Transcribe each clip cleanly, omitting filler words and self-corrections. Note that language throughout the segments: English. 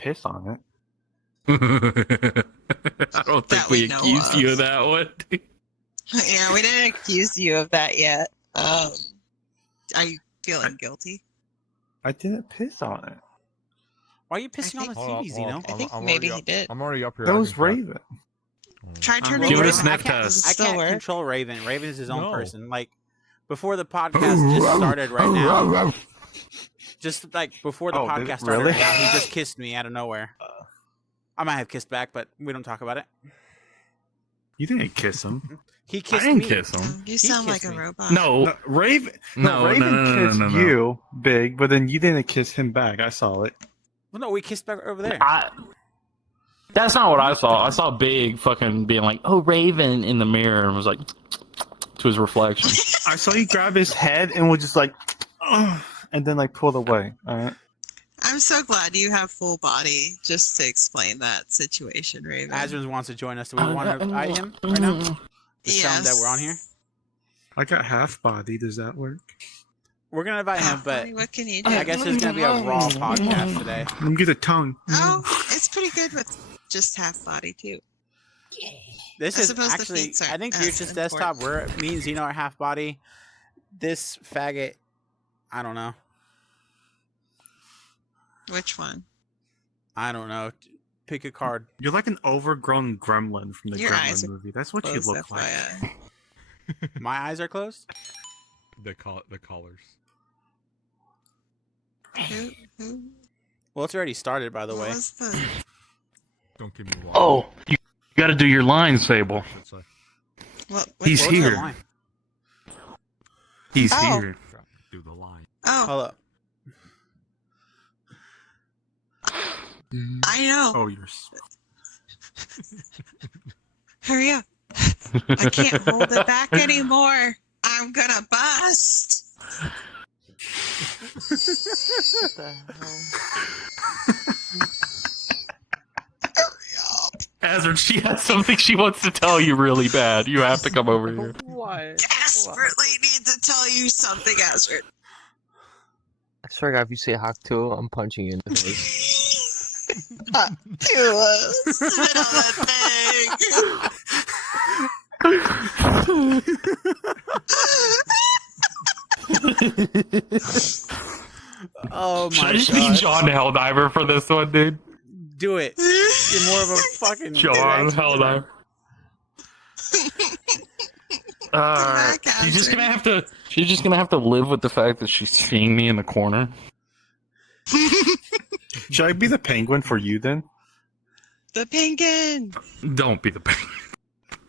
piss on it. I don't think we accused you of that one. Yeah, we didn't accuse you of that yet. Are you feeling guilty? I didn't piss on it. Why are you pissing on the TV, Zeno? I think maybe he did. I'm already up here. That was Raven. Try turning Give it a Raven. sniff Does test. it I still can't work? control Raven. Raven is his own person. Like, before the podcast just started right now. Just like before the podcast started right now, he just kissed me out of nowhere. I might have kissed back, but we don't talk about it. You didn't kiss him. He kissed I didn't me. kiss him. You sound like kissed a me. robot. No, Raven. No, Raven kissed no. you, Big, but then you didn't kiss him back. I saw it. Well, no, we kissed back over there. That's not what I saw. I saw Big fucking being like, "Oh, Raven," in the mirror, and was like to his reflection. I saw you grab his head and was just like, and then like pulled away. All right. I'm so glad you have full body just to explain that situation, Raven. Azrin wants to join us. Do we want to invite him right now? Just tell him that we're on here. I got half body. Does that work? We're gonna invite him, but What can you do? I guess it's gonna be a raw podcast today. Let me get a tongue. Oh, it's pretty good with just half body too. This I is suppose the actually, feats aren't I think as Future's desktop. Me and Zeno are half body. This faggot, I don't know. Which one? I don't know. Pick a card. You're like an overgrown gremlin from the Your eyes Gremlin are movie. That's what you closed, look like. FYI. My eyes are closed. The collars. Who? Well, it's already started, by the What way. was the... Don't give me one. Oh, you got to do your lines, Fable. That's like, He's What was the here. line? He's Oh. here. do the line. Oh, Hold up. I know. Oh, you're. Hurry up. I can't hold it back anymore. I'm gonna bust. What the hell? Azrin, she has something she wants to tell you really bad. You have to come over here. What? Desperately need to tell you something, Azrin. I swear to God, if you say Hawk 2, I'm punching you in the face. Sit on that Oh Should my I just be god. John Helldiver for this one, dude? Do it. You're more of a fucking John direct- Helldiver. back, She's just Azrin. gonna have to. She's just gonna have to live with the fact that she's seeing me in the corner. Should I be the penguin for you then? The penguin. Don't be the penguin.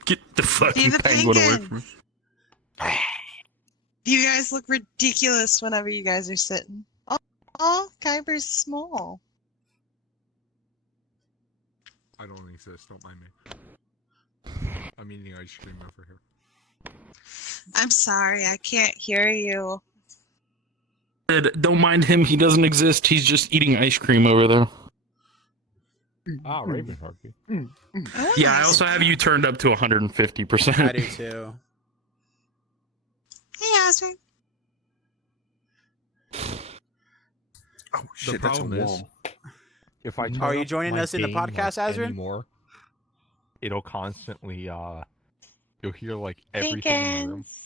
Get the Be fucking the penguin away penguin. from me. You guys look ridiculous whenever you guys are sitting. Oh, Kyber's small. I don't exist. Don't mind me. I'm eating ice cream over here. I'm sorry, I can't hear you. Don't mind him. He doesn't exist. He's just eating ice cream over there. Ah, Raven Harpy. Oh, Yeah, I also have you turned up to 150%. I do too. Hey, Azrin. Oh shit, that's a problem is- wall. If I turn Are you up joining my us in the gain, podcast, like, Azrin? anymore, it'll constantly you'll hear like everything in the room. Penguins.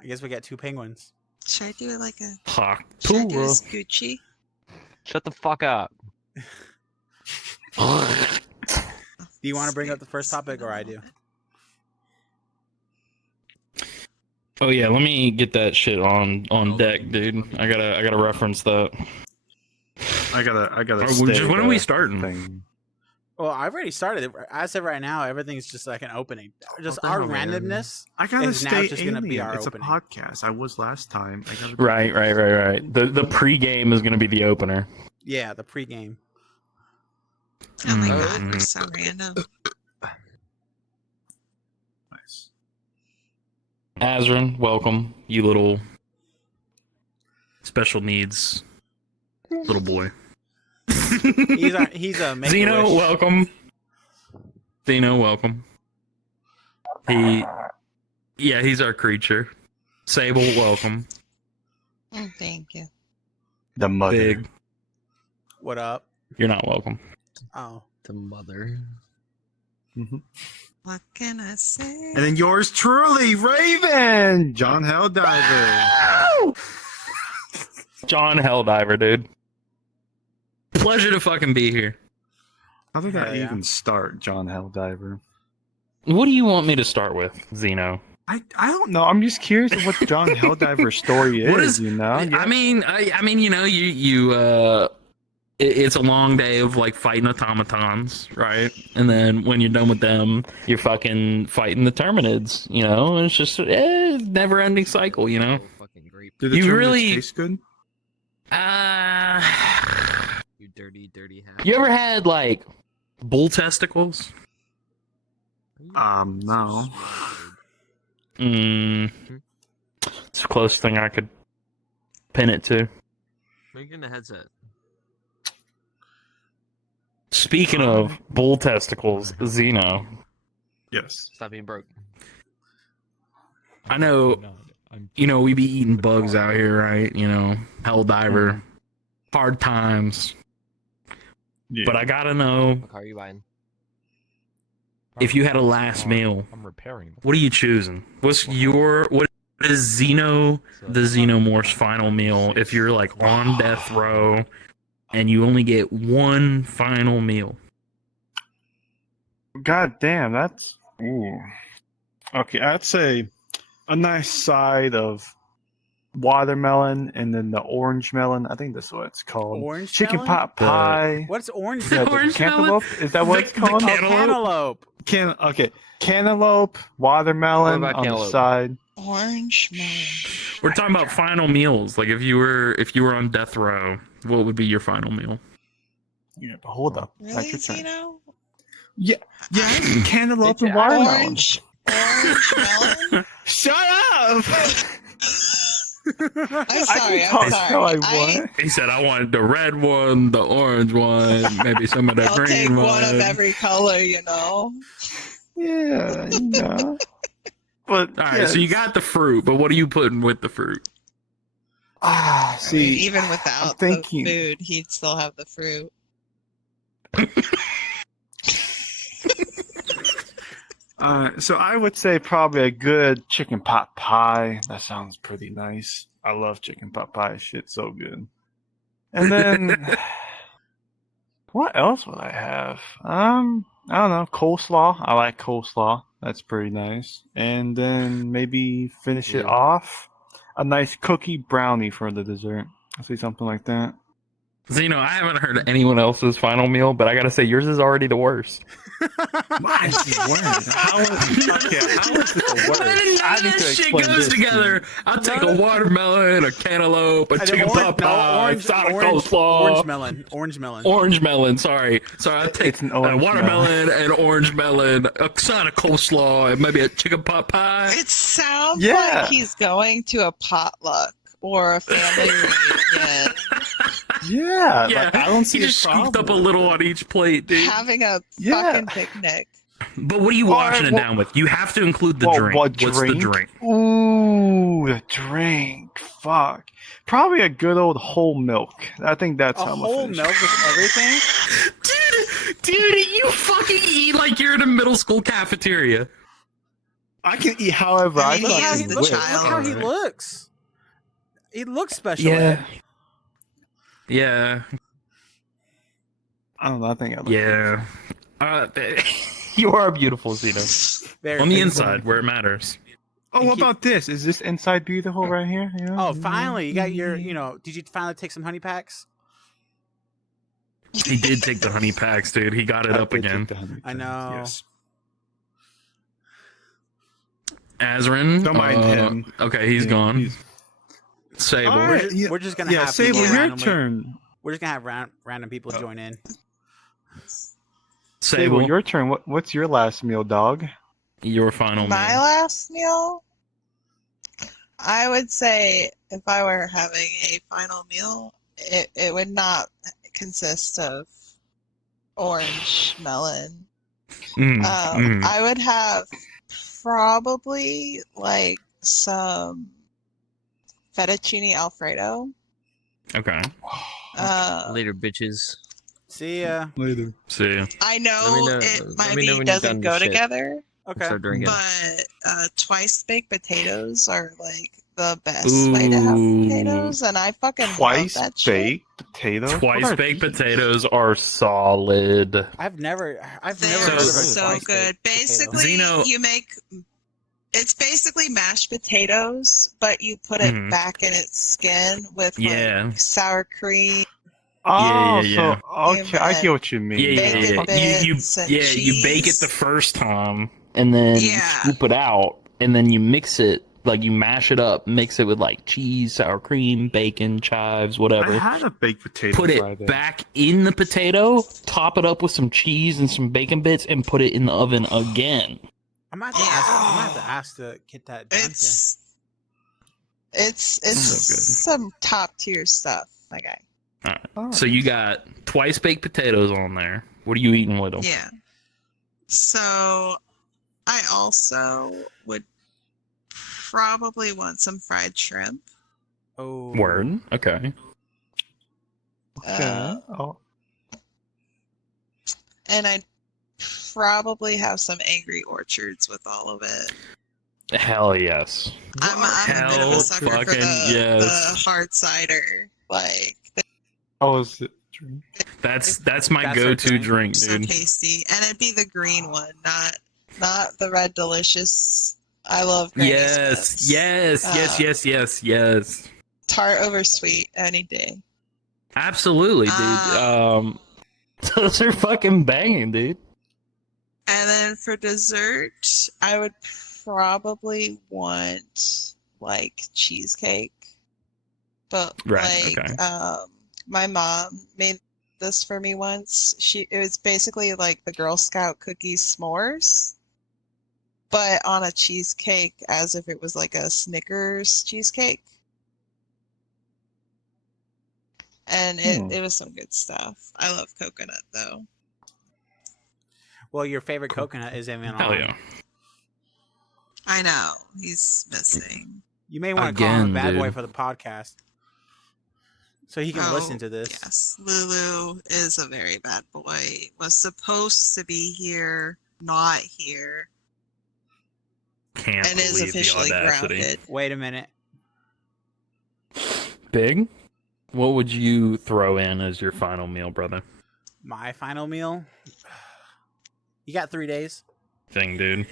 I guess we got two penguins. Should I do it like a... Hawk. Should I do a scoochie? Shut the fuck up. Do you want to bring up the first topic or I do? Oh yeah, let me get that shit on deck, dude. I gotta reference that. I gotta. When are we starting? Thing. Well, I've already started. As of right now, everything's just like an opening. Just Oh, our damn, man. randomness. I gotta It's now stay just alien. gonna be our It's opening. a podcast. I was last time. I gotta. Right. The pregame is gonna be the opener. Yeah, the pregame. Oh my Mm. god, we're so random. Nice. Azrin, welcome, you little special needs little boy. He's a Zeno, Make-A-Wish. welcome. Zeno, welcome. He's our creature. Sable, welcome. Oh, thank you. The mother. Big. What up? You're not welcome. Oh. The mother. What can I say? And then yours truly, Raven, John Helldiver. John Helldiver, dude. Pleasure to fucking be here. How did that Hell yeah. even start, John Helldiver? What do you want me to start with, Zeno? I don't know. I'm just curious of what John Helldiver's story What is. is- You know? I mean, you know, it's a long day of like fighting automatons, right? And then when you're done with them, you're fucking fighting the Terminids, you know? And it's just never ending cycle, you know? Fucking great. Do the you Terminids really- taste good? You dirty, dirty hat. You ever had like bull testicles? No. It's the closest thing I could pin it to. Make it in a headset. Speaking of bull testicles, Zeno, Yes. Stop being broke. I know, you know, we be eating bugs out here, right? You know, Helldiver, hard times. Yeah. But I gotta know, What car are you buying? if you had a last meal, I'm repairing them. what are you choosing? What is Zeno, the Xenomorph's final meal if you're like on death row and you only get one final meal? God damn, that's. Ooh. Okay, I'd say a nice side of watermelon and then the orange melon. I think that's what it's called. Orange Chicken melon? pot pie. What's orange? Yeah, the Orange melon? cantaloupe. Is that what it's The called? cantaloupe? Cantaloupe. Cantaloupe, watermelon What about on the cantaloupe? side. Orange melon. We're talking about final meals. Like if you were on death row, what would be your final meal? Yeah, but hold up. Really, That's your turn. Zeno? Yeah, cantaloupe Did and you- watermelon. Orange melon? Shut up! I'm I sorry, can I'm talk how I sorry. want. He said, "I wanted the red one, the orange one, maybe some of the I'll green take one." one of every color, you know? Yeah, you know. But All right, so you got the fruit, but what are you putting with the fruit? I mean, See, even without the thinking- food, he'd still have the fruit. So I would say probably a good chicken pot pie. That sounds pretty nice. I love chicken pot pie. Shit's so good. And then what else would I have? I don't know. Coleslaw. I like coleslaw. That's pretty nice. And then maybe finish it Yeah. off. A nice cookie brownie for the dessert. I'll say something like that. Zeno, I haven't heard anyone else's final meal, but I gotta say yours is already the worst. Why is it worse? How is it the worst? I need to That shit explain goes this to you. together. I'll take a watermelon, a cantaloupe, a chicken pot pie, side of coleslaw, orange melon. Sorry, I'll take It's an a orange watermelon and orange melon, a side of coleslaw, and maybe a chicken pot pie. It sounds Yeah. like he's going to a potluck or a family reunion, Yeah, Yeah, like, I don't see he a just scooped up a problem. little on each plate, dude. having a Yeah. fucking picnic. But what are you All washing right, it well- down with? You have to include the Well, drink. what What's the drink? Ooh, the drink. Fuck. Probably a good old whole milk. I think that's A how I'm whole finish. milk with everything? Dude, you fucking eat like you're in a middle school cafeteria. I can eat however I I, mean, Look he how is he fucking the looks. wish. child. Look how he looks. He looks special ed. Yeah. I don't know. I think I look Yeah. You are beautiful, Zeno. Very On the pretty. inside, where it matters. Oh, what about this? Is this inside beautiful right here? Yeah. Oh, finally, you got your, did you finally take some honey packs? He did take the honey packs, dude. He got it I up did take again. the honey I thing, know. Yes. Azrin. Don't mind him. Okay, he's Yeah, gone. he's- Sable. All right, yeah, We're just gonna yeah, have Sable, people your randomly. turn. We're just gonna have random people join in. Sable, Sable, your turn. What's your last meal, dog? your final My meal. last meal, I would say if I were having a final meal, it would not consist of orange melon. I would have probably like some fettuccine alfredo. Okay. Uh, Later, bitches. See ya. Later. See ya. I know Let me know- it let might me know be when you're doesn't done go with shit. together, Okay. Start drinking. but twice baked potatoes are like the best way to have Ooh. potatoes, and I fucking Twice love that shit. baked potatoes. What Twice are baked these? potatoes are solid. I've never They're heard of a so twice good. baked potato. Basically, Zeno- you make it's basically mashed potatoes, but you put it Mhm. back in its skin with Yeah. like sour cream, Oh, yeah. okay, I get what you mean. Yeah, yeah, bacon yeah. bits and You bake it the cheese. first time, and then you Yeah. scoop it out, and then you mix it, like you mash it up, mix it with like cheese, sour cream, bacon, chives, I whatever. had a baked potato Put Friday. it back in the potato, top it up with some cheese and some bacon bits, and put it in the oven again. I'm gonna have to ask to get that done here. It's So good. some top tier stuff, my guy. Oh. So you got twice baked potatoes on there. What are you eating with them? Yeah. So I also would probably want some fried shrimp. Oh, Word. Okay. Okay. Oh. And I'd probably have some Angry Orchards with all of it. Hell yes. I'm a bit of Hell a sucker for fucking the yes. hard cider. Like, Oh, is it? That's my That's our go-to drink. drink, so dude. tasty. And it'd be the green one, not the red delicious. I love Granny Smiths. Yes. Tart over sweet any day. Absolutely, dude. Those are fucking banging, dude. And then for dessert, I would probably want like cheesecake. But Right, like okay. my mom made this for me once. It was basically like the Girl Scout cookie s'mores, but on a cheesecake as if it was like a Snickers cheesecake. And it was some good stuff. I love coconut though. well, your favorite coconut is Melon. Hell yeah. I know. He's missing. You may want to call him a Again, bad boy dude. for the podcast, so he can listen to this. Yes, Lulu is a very bad boy. Was supposed to be here, not here, Can't and is believe the officially audacity. grounded. Wait a minute. Big? What would you throw in as your final meal, brother? My final meal. You got 3 days. Thing, dude.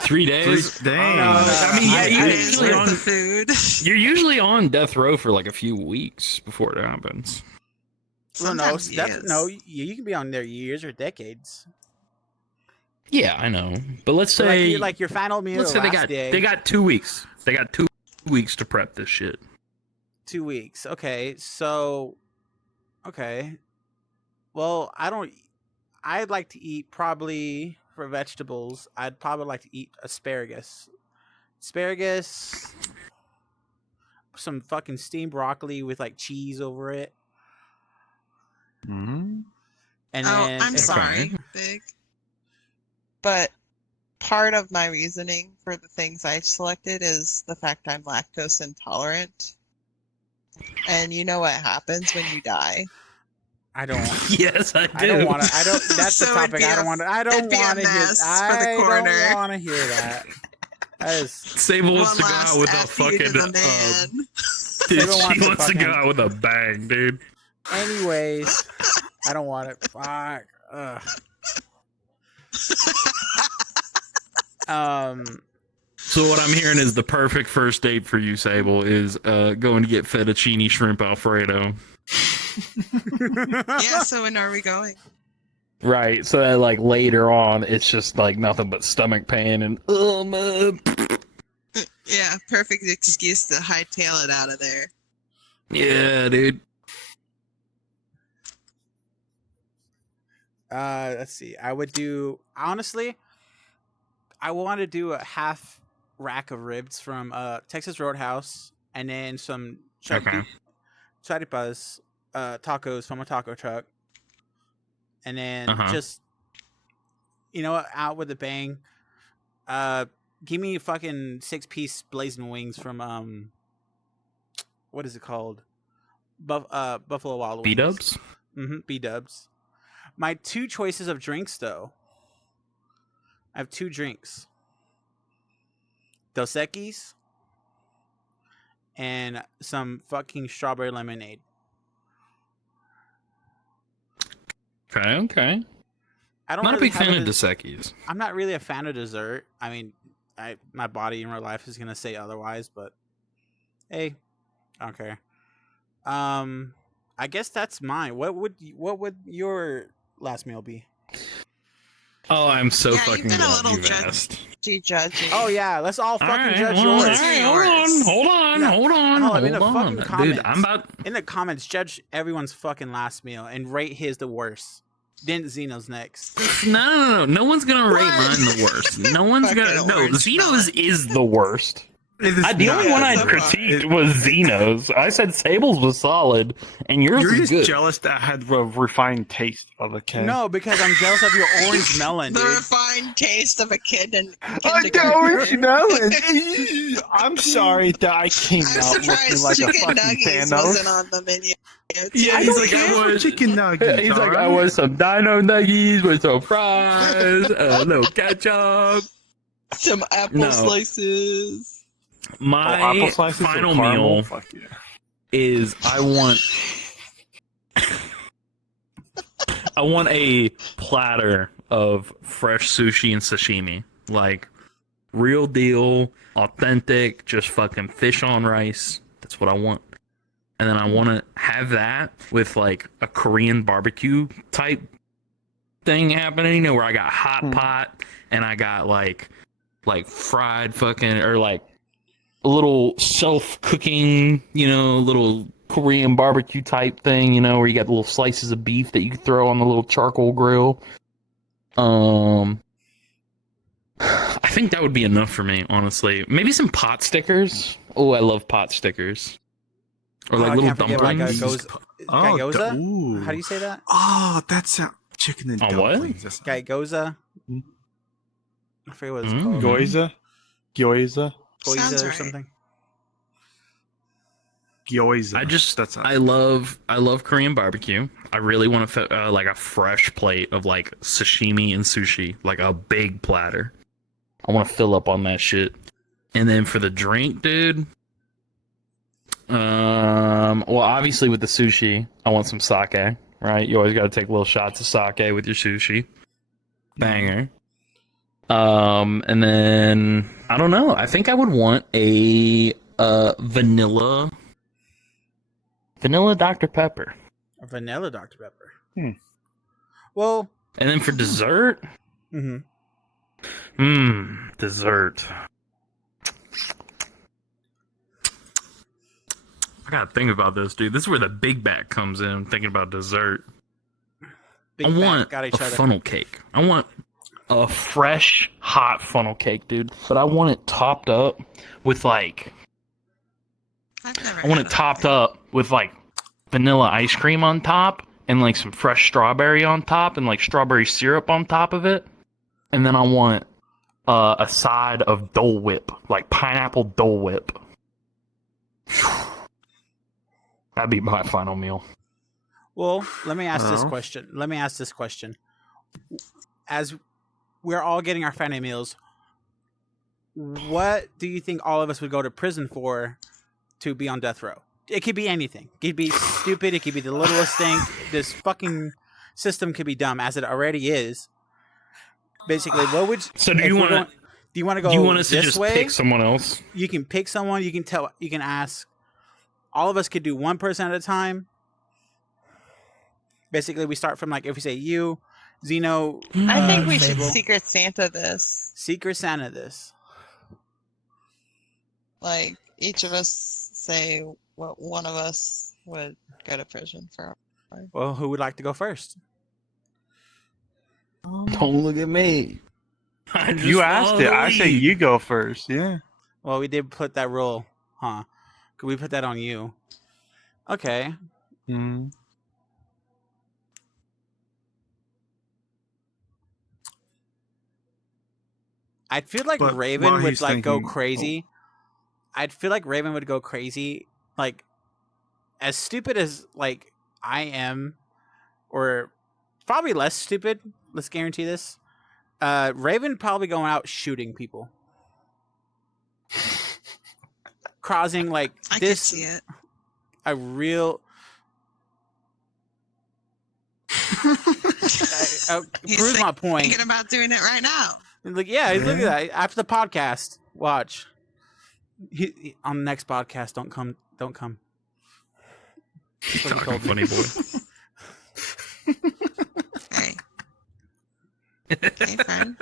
3 days? Dang. I mean, yeah, you're Days usually worth on of food. you're usually on death row for like a few weeks before it happens. Well, no, Sometimes he that's, is. no, you can be on there years or decades. Yeah, I know. But let's So say like your final meal. let's say last day, they got 2 weeks. They got 2 weeks to prep this shit. 2 weeks. Okay, so okay. Well, I'd like to eat probably for vegetables. I'd probably like to eat asparagus. Some fucking steamed broccoli with like cheese over it, Mm-hmm. and Oh, then I'm sorry, Big. But part of my reasoning for the things I selected is the fact I'm lactose intolerant. And you know what happens when you die? I don't. Yes, I do. I don't want to. I don't. That's So the it'd topic. be I a- don't want to. I don't it'd be a want to hear. mess for the I coroner. don't want to hear that. That is. Sable wants One to go last out with a F you to fucking the man. dude, Sable wants she to wants to go fucking- out with a bang, dude. Anyways, I don't want it. Fuck. Ugh. So what I'm hearing is the perfect first date for you, Sable, is going to get fettuccine shrimp Alfredo. Yeah, so when are we going? Right, so that like later on, it's just like nothing but stomach pain and Yeah, perfect excuse to hightail it out of there. yeah, dude. Let's see. I would do honestly. I want to do a half rack of ribs from Texas Roadhouse, and then some Okay. charipas, tacos from a taco truck, and then just out with a bang. Give me a fucking 6-piece blazing wings from what is it called? Buffalo Wild Wings. B-dubs? B-dubs. My 2 choices of drinks, though. I have 2 drinks. Dos Equis and some fucking strawberry lemonade. Okay. I don't Not a really big have fan a of Dos Equis. I'm not really a fan of dessert. I mean, my body in real life is gonna say otherwise, but hey, I don't care. I guess that's mine. What would your last meal be? Oh, I'm so Yeah, fucking you've been a glad little you've asked. judging. Oh yeah, let's all fucking Alright, judge well, yours. alright. hold on, No, hold on. in the fucking Dude, comments. I'm about. In the comments, judge everyone's fucking last meal and rate his the worst. Then Zeno's next. No. No one's gonna rate mine the worst. No one's Fucking gonna. No, orange Zeno's is the worst. The not. only one I so far. critiqued was Zeno's. I said Sable's was solid, and yours You're was just good. jealous that I had a refined taste of a can. No, because I'm jealous of your orange melon, The dude. refined taste of a kid in I kindergarten. orange melon. I'm sorry that I came I'm out looking surprised like a chicken fucking nuggets Thanos. wasn't on the menu. Yeah, I he's don't like, care I for want chicken nuggets. He's like, I alright? want some dino nuggies with some fries, a little ketchup. Some apple No. slices. My apple slices with final caramel? meal Fuck yeah. is I want a platter of fresh sushi and sashimi, like real deal, authentic, just fucking fish on rice. That's what I want. And then I want to have that with like a Korean barbecue type thing happening, you know, where I got hot pot and I got like fried fucking, or like a little self-cooking, you know, little Korean barbecue type thing, you know, where you got little slices of beef that you can throw on the little charcoal grill. I think that would be enough for me, honestly. Maybe some pot stickers. Oh, I love pot stickers. Or like I little can't forget what dumplings. Gyoza? ooh. How do you say that? Oh, that's chicken and Oh, what? dumplings. That's Gyoza? I forget what it's Mm. called. Gyoza. Sounds Gyoza or right. something. Gyoza. I love Korean barbecue. I really want to like a fresh plate of like sashimi and sushi, like a big platter. I want to fill up on that shit. And then for the drink, dude, well, obviously with the sushi, I want some sake, right? You always got to take little shots of sake with your sushi. Banger. And then I don't know. I think I would want a vanilla Dr. Pepper. A vanilla Dr. Pepper. Well, And then for dessert, dessert. I gotta think about this, dude. This is where the big back comes in. Thinking about dessert. Big I Mac want got a each other. funnel cake. I want a fresh, hot funnel cake, dude. But I want it topped up with like. I've never I want had it topped up with like vanilla ice cream on top and like some fresh strawberry on top and like strawberry syrup on top of it. And then I want a side of Dole Whip, like pineapple Dole Whip. That'd be my final meal. Well, let me ask this Oh. question. As we're all getting our final meals, what do you think all of us would go to prison for to be on death row? It could be anything. It could be stupid. It could be the littlest thing. This fucking system could be dumb, as it already is. Basically, what would? So do if you we're want to? going- Do you want to go? Do you want us to this just way? pick someone else? You can pick someone. You can tell. You can ask. All of us could do one person at a time. Basically, we start from like if we say you, Zeno. I think we should Sable. Secret Santa this. Secret Santa this. Like, each of us say what one of us would go to prison for. Well, who would like to go first? Don't look at me. You asked it. I say you go first. Yeah. Well, we did put that rule, huh? Could we put that on you? Okay. Mm. I feel like But Raven while would he's like go thinking- crazy. I'd feel like Raven would go crazy. Like, as stupid as like I am, or probably less stupid. Let's guarantee this. Raven probably going out shooting people, causing like I could this see it. a real. Proves my point. Thinking about doing it right now. Like, yeah, look at that. After the podcast, watch. He, on the next podcast, don't come. That's what he told me. Funny boy. Hey. Hey, friend.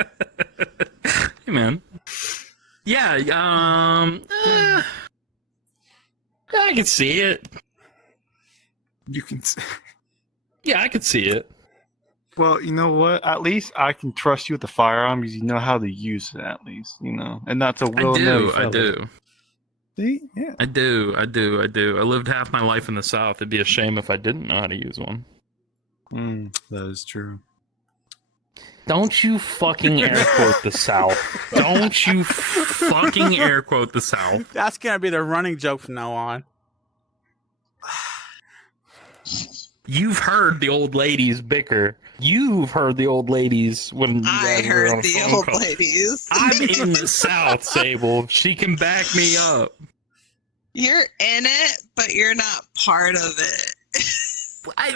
Hey, man. Yeah, I can see it. You can. Yeah, I can see it. Well, you know what? At least I can trust you with the firearm because you know how to use it. At least and that's a will. I do. See? Yeah. I do. I lived half my life in the South. It'd be a shame if I didn't know how to use one. That is true. Don't you fucking air quote the South. Don't you fucking air quote the South. That's gonna be the running joke from now on. You've heard the old ladies bicker. You've heard the old ladies when you guys were on a phone call. Ladies. I'm in the South, Sable. She can back me up. You're in it, but you're not part of it. I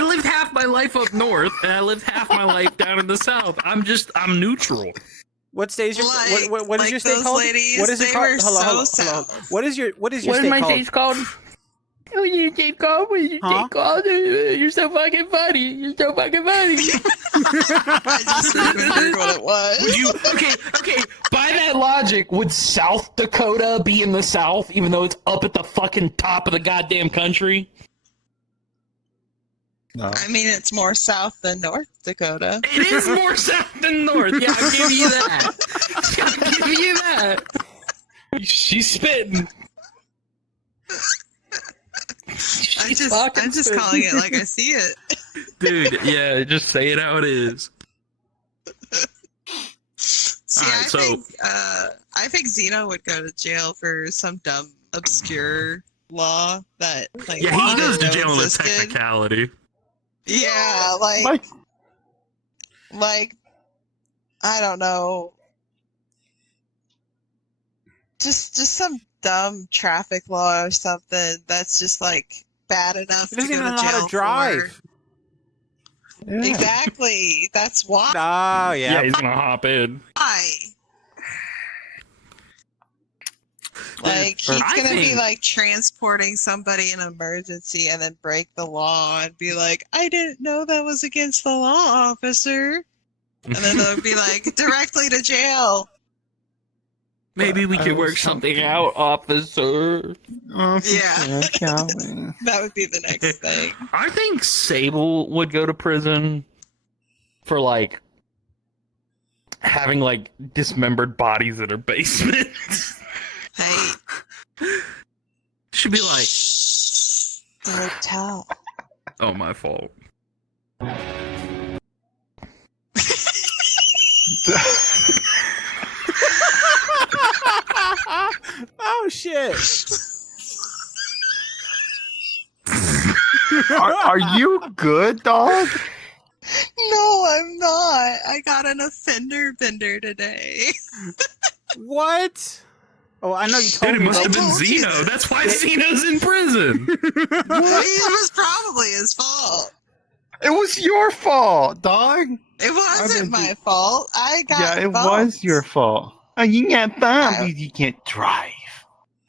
lived half my life up north, and I lived half my life down in the South. I'm neutral. What state is your what is your state called? Ladies, What is it called? Hello. What is your state called? What is your state called? What is your state called? You're so fucking funny. I just remembered what it was. Okay. By that logic, would South Dakota be in the South, even though it's up at the fucking top of the goddamn country? No. I mean, it's more south than North Dakota. It is more south than north. Yeah, I'll give you that. She's spitting. I'm just calling it like I see it. Dude, yeah, just say it how it is. See, right, I think Zeno would go to jail for some dumb, obscure law that like. Yeah, he goes to jail on a existed. technicality. Yeah, like I don't know. Just some dumb traffic law or something that's just like bad enough He to doesn't go even to know jail how to drive. Yeah. Exactly. That's why. Oh Yeah, he's gonna hop in. Like he's I gonna be think- like transporting somebody in an emergency and then break the law and be like, I didn't know that was against the law, officer. And then they'll be like, directly to jail. Maybe we could work something out, officer. Yeah. That would be the next thing. I think Sable would go to prison for like having like dismembered bodies in her basement. Hey. She'd be like, Don't tell. "Oh, my fault." Oh shit! Are you good, dog? No, I'm not. I got an offender bender today. What? Oh, I know you told Dude, it me. must have been told you Zeno. that. That's why Zeno's in prison. It was probably his fault. It was your fault, dog. It wasn't my fault. I got Yeah, it bumped. was your fault. Oh, you got bumped because you can't drive.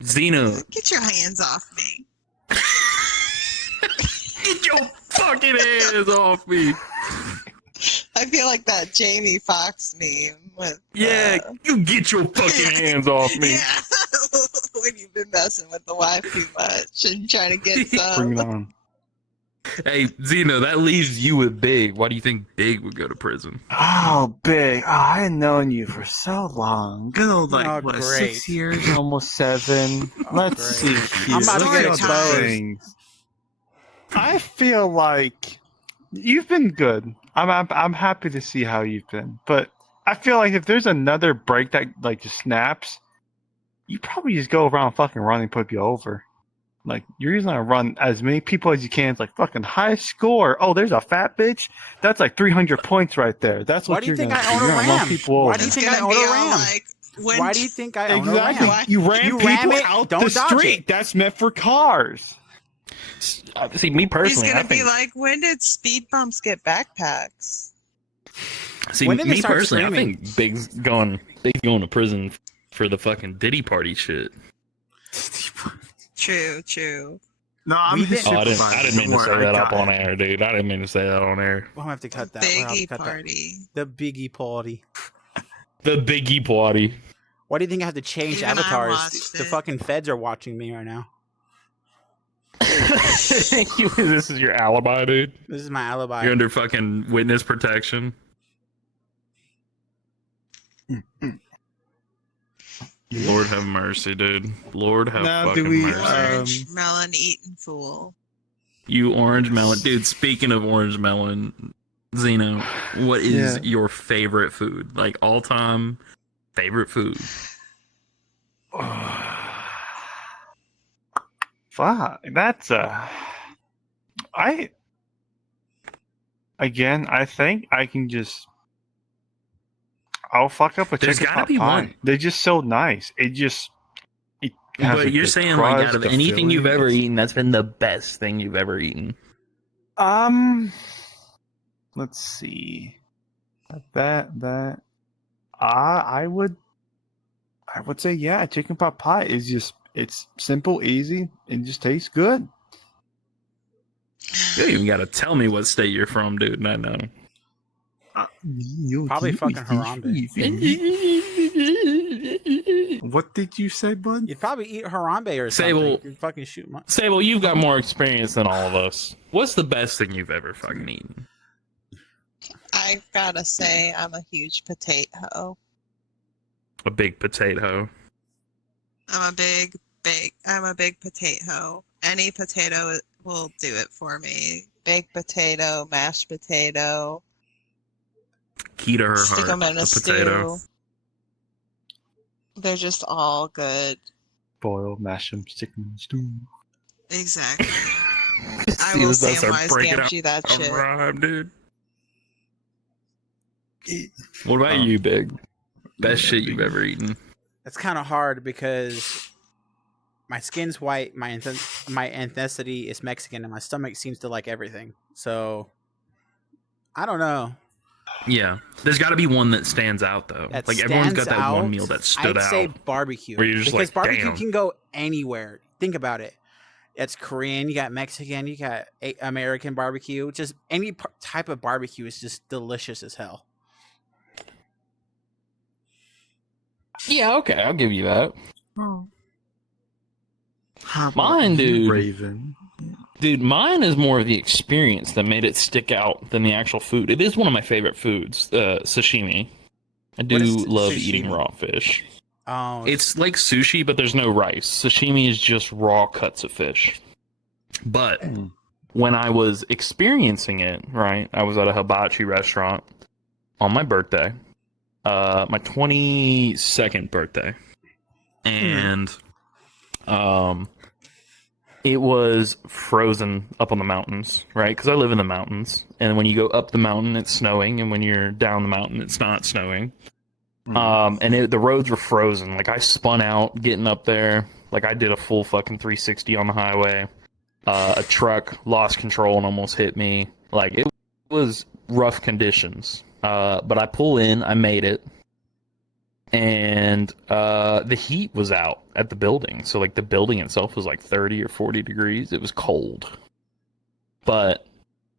Zeno, Get your hands off me. get your fucking hands off me. I feel like that Jamie Foxx meme with Yeah, you get your fucking hands off me. yeah. When you've been messing with the wife too much and trying to get Bring some. it on. Hey, Zeno, that leaves you with Big. Why do you think Big would go to prison? Oh, Big. Oh, I had known you for so long. Good old, like, Oh, what, great. 6 years? Almost 7. Let's great. see. I'm about to Here. get Let's exposed. things. I feel like you've been good. I'm happy to see how you've been. But I feel like if there's another break that, like, just snaps, you probably just go around fucking running, put you over. Like you're just gonna run as many people as you can. It's like fucking high score. Oh, there's a fat bitch. That's like 300 points right there. That's what Why do you you're think gonna I do. own You're a gonna run Ram? people Why over. do you It's think I gonna own be a all Ram? like, when Why do you think I own a Exactly. Ram? You ram You people ram it, out don't the dodge street. it. That's meant for cars. See, me He's personally, I gonna be think. like, when did speed bumps get backpacks? See, When did they me start personally, streaming? I think Big's going to prison for the fucking Diddy Party shit. True. No, I'm We his didn't- Oh, I supervisor. didn't mean to Don't say worry, that I up got on it. air, dude. I didn't mean to say that on air. We'll have to cut that. We'll have to Biggie cut that. party. The Biggie party. The Biggie Party. Why do you think I have to change Even I avatars? watched The it. fucking feds are watching me right now. This is your alibi, dude. This is my alibi. You're under fucking witness protection. Lord have mercy, dude. Lord have Now, fucking do we, mercy. Orange melon eating fool. You orange melon, dude. Speaking of orange melon, Zeno, what is Yeah. your favorite food? Like all time favorite food? Fuck, that's I think I can just. I'll fuck up a There's chicken gotta pot be pie. one. They're just so nice. It has a But you're good saying like crust, out of the anything you've filling. ever eaten, that's been the best thing you've ever eaten. Let's see. That I would say yeah, chicken pot pie is just it's simple, easy, and just tastes good. You don't even gotta tell me what state you're from, dude. And I know. Probably fucking Harambe. What did you say, bud? You'd probably eat Harambe or something. Sable. You'd fucking shoot my... Sable, you've got more experience than all of us. What's the best thing you've ever fucking eaten? I gotta say, I'm a huge potato. A big potato. I'm a big potato. Any potato will do it for me. Baked potato, mashed potato. Key to her Stick heart. them in a the potato. stew. They're just all good. Boil, mash them, stick them in the stew. Exactly. I See, will this does Samwise break it Gamgee that A shit. rhyme, dude. What about you, Big? Best shit you've ever eaten. That's kind of hard because my skin's white, my ethnicity is Mexican, and my stomach seems to like everything. So, I don't know. Yeah, there's got to be one that stands out though. That Like everyone's got stands that one out, meal that stood I'd say out. barbecue. Where you're just because like, barbecue damn. can go anywhere. Think about it. It's Korean, you got Mexican, you got American barbecue. Just any type of barbecue is just delicious as hell. Yeah, okay, I'll give you that. Oh. Mine, dude. Raven. Dude, mine is more of the experience that made it stick out than the actual food. It is one of my favorite foods, sashimi. I do What is love sashimi? eating raw fish. Oh, It's like sushi, but there's no rice. Sashimi is just raw cuts of fish. But when I was experiencing it, right, I was at a hibachi restaurant on my birthday, my 22nd birthday, and it was frozen up on the mountains, right? Because I live in the mountains, and when you go up the mountain, it's snowing, and when you're down the mountain, it's not snowing. And the roads were frozen. Like I spun out getting up there. Like I did a full fucking 360 on the highway. A truck lost control and almost hit me. Like it was rough conditions. But I pull in, I made it. And the heat was out at the building. So like the building itself was like 30 or 40 degrees. It was cold. But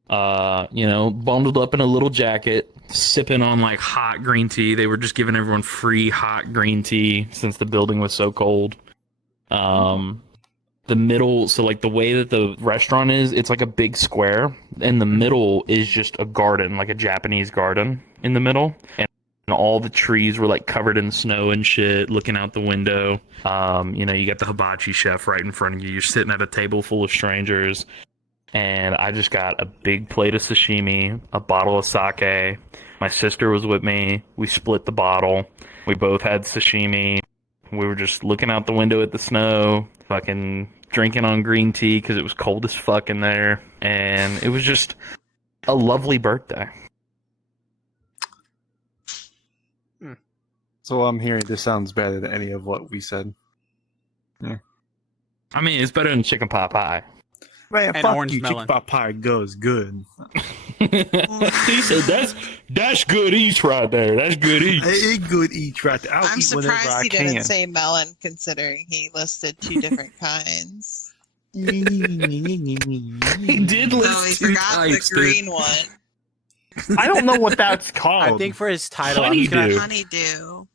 bundled up in a little jacket, sipping on like hot green tea. They were just giving everyone free hot green tea since the building was so cold. The middle, so like the way that the restaurant is, it's like a big square, and the middle is just a garden, like a Japanese garden in the middle. And all the trees were like covered in snow and shit, looking out the window. You got the hibachi chef right in front of you. You're sitting at a table full of strangers. And I just got a big plate of sashimi, a bottle of sake. My sister was with me. We split the bottle. We both had sashimi. We were just looking out the window at the snow, fucking drinking on green tea because it was cold as fuck in there, and it was just a lovely birthday. So I'm hearing this sounds better than any of what we said. Yeah. I mean, it's better than chicken pot pie. Man, And fuck orange you. melon. Chicken pot pie goes good. He said, "That's good eats right there. That's good eats." It's good eats right there. I'll I'm eat whenever surprised I he can. didn't say melon, considering he listed 2 different kinds. He did No, list he 2 forgot types. the green one. I don't know what that's called. I think for his title, I'm just gonna. Honeydew. Honeydew.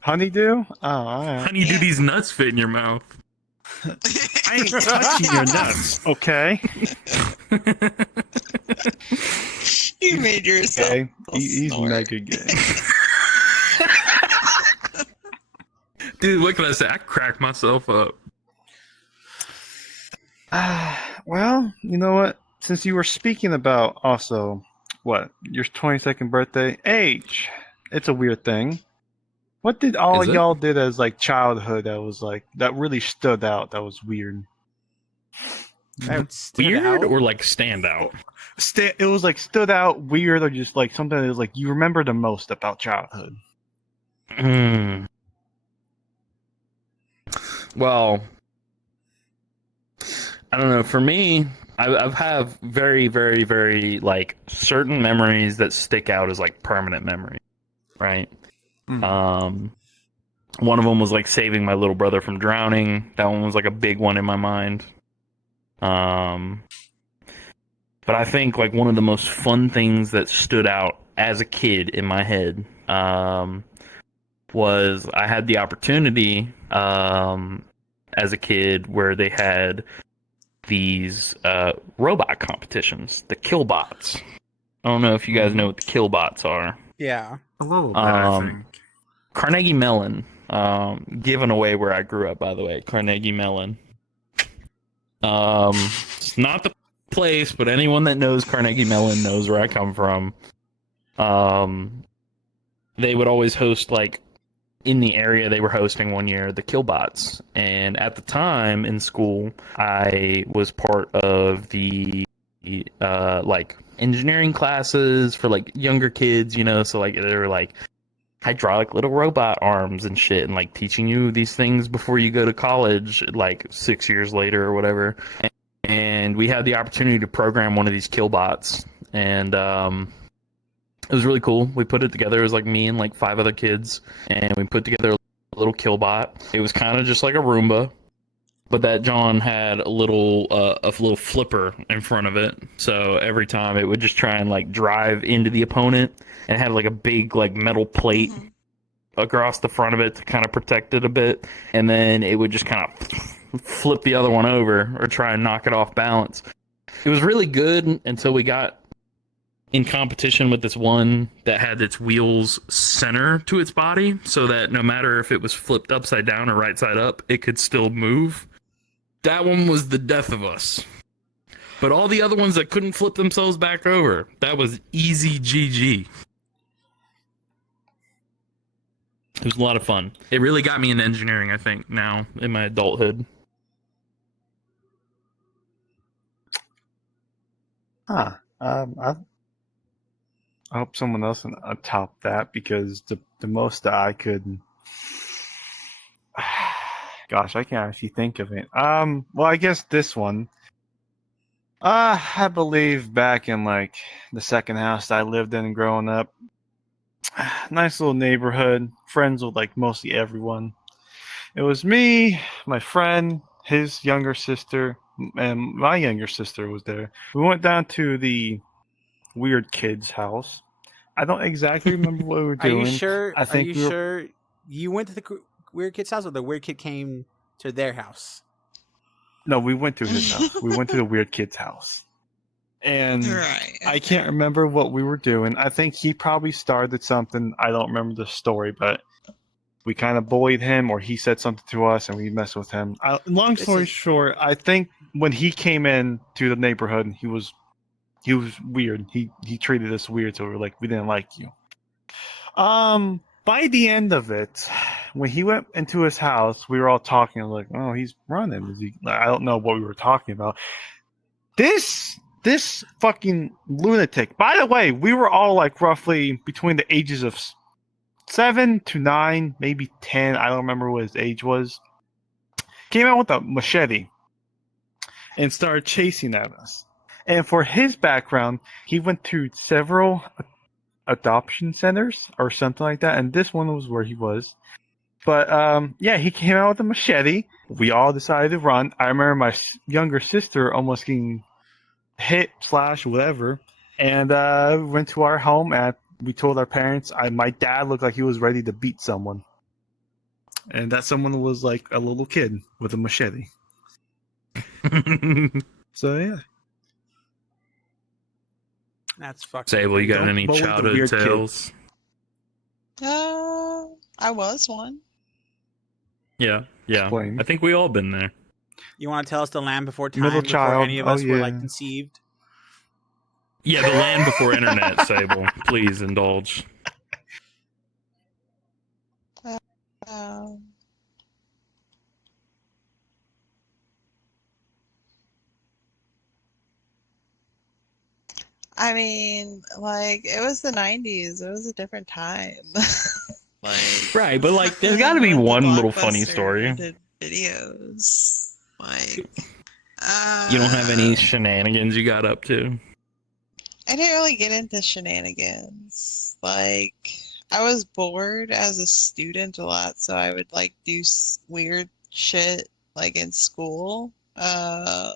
Honeydew? Oh, all right. Honey, do Yeah. these nuts fit in your mouth? I ain't touching your nuts, okay? You made yourself. Okay. He's snort. mega gay. Dude, what can I say? I cracked myself up. Well, you know what? Since you were speaking about also, what, your 22nd birthday, age, it's a weird thing. What did all Is it? y'all did as like childhood that was like, that really stood out, that was weird? That stood Weird out. or like stand out? It was like stood out, weird, or just like something that was like you remember the most about childhood. Well, I don't know. For me, I've have very, very, very like certain memories that stick out as like permanent memories, right? One of them was like saving my little brother from drowning. That one was like a big one in my mind. But I think like one of the most fun things that stood out as a kid in my head was I had the opportunity as a kid where they had these robot competitions, the Killbots. I don't know if you guys know what the Killbots are. Yeah. A little bit, I think. Carnegie Mellon, given away where I grew up, by the way, Carnegie Mellon. It's not the place, but anyone that knows Carnegie Mellon knows where I come from. They would always host, like, in the area they were hosting one year, the Killbots. And at the time in school, I was part of the, like, engineering classes for, like, younger kids, you know, so, like, they were, like, hydraulic little robot arms and shit, and like teaching you these things before you go to college like 6 years later or whatever. And we had the opportunity to program one of these Killbots, and it was really cool. We put it together. It was like me and like 5 other kids, and we put together a little Killbot. It was kind of just like a Roomba, but that John had a little flipper in front of it. So every time it would just try and like drive into the opponent, and it had like a big like metal plate across the front of it to kind of protect it a bit. And then it would just kind of flip the other one over or try and knock it off balance. It was really good until we got in competition with this one that had its wheels center to its body, so that no matter if it was flipped upside down or right side up, it could still move. That one was the death of us. But all the other ones that couldn't flip themselves back over, that was easy GG. It was a lot of fun. It really got me into engineering, I think, now in my adulthood. I hope someone else can top that, because the most that I could, gosh, I can't actually think of it. Well, I guess this one. I believe back in like the second house I lived in growing up, nice little neighborhood, friends with like mostly everyone. It was me, my friend, his younger sister, and my younger sister was there. We went down to the weird kid's house. I don't exactly remember what we were Are doing. you sure? I think Are you sure you went to the weird kid's house, or the weird kid came to their house? No, we went to his house. We went to the weird kid's house. And Right. I can't remember what we were doing. I think he probably started something. I don't remember the story, but we kind of bullied him, or he said something to us, and we messed with him. Long story short, I think when he came in to the neighborhood, he was weird. He treated us weird, so we were like, we didn't like you. By the end of it, when he went into his house, we were all talking like, "Oh, he's running." Is he? I don't know what we were talking about. This fucking lunatic. By the way, we were all like roughly between the ages of 7 to 9, maybe 10. I don't remember what his age was. Came out with a machete and started chasing at us. And for his background, he went to several adoption centers or something like that, and this one was where he was. But yeah, he came out with a machete. We all decided to run. I remember my younger sister almost getting hit / whatever, and went to our home, and we told our parents. My dad looked like he was ready to beat someone, and that someone was like a little kid with a machete. So yeah. That's fucking. Sable, you got Don't any bully the childhood weird tales? I was one. Yeah. Explain. I think we all been there. You want to tell us the land before time Middle before child. any of Oh, us were yeah. like conceived? Yeah, the land before internet, Sable. Please indulge. Um, I mean, like, it was the 90s. It was a different time. Like, Right, but like, there's got to be the one little funny Blockbuster story. did videos. Like, You don't have any shenanigans you got up to? I didn't really get into shenanigans. Like, I was bored as a student a lot, so I would like do weird shit like in school. Like,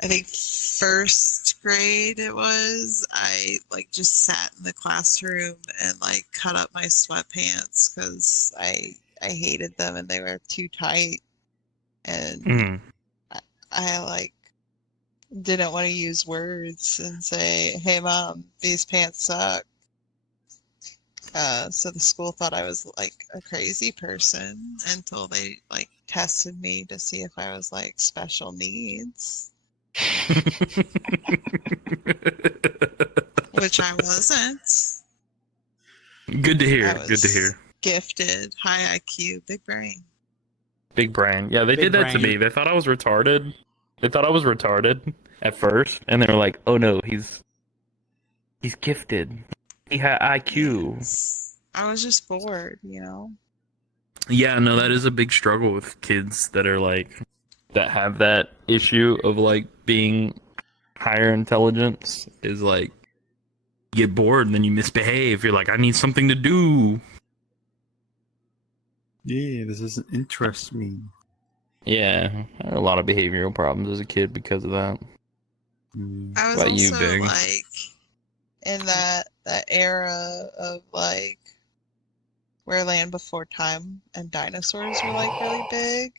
I think first grade it was, I like just sat in the classroom and like cut up my sweatpants because I hated them and they were too tight, and Mm. I like didn't want to use words and say, "Hey mom, these pants suck." So the school thought I was like a crazy person until they like tested me to see if I was like special needs, which I wasn't. Good to hear. I Good to was hear. gifted, high IQ, big brain. Big brain. Yeah, they Big did that to brain. me. They thought I was retarded. They thought I was retarded at first, and they were like, "Oh no, he's gifted. He had IQ." Yes. I was just bored, you know. Yeah, no, that is a big struggle with kids that are like that have that issue of like being higher intelligence. Is like you get bored and then you misbehave. You're like, I need something to do. Yeah, this doesn't interest me. Yeah, I had a lot of behavioral problems as a kid because of that. I was What about you, also Big? like in that era of like where Land Before Time and dinosaurs were like really big.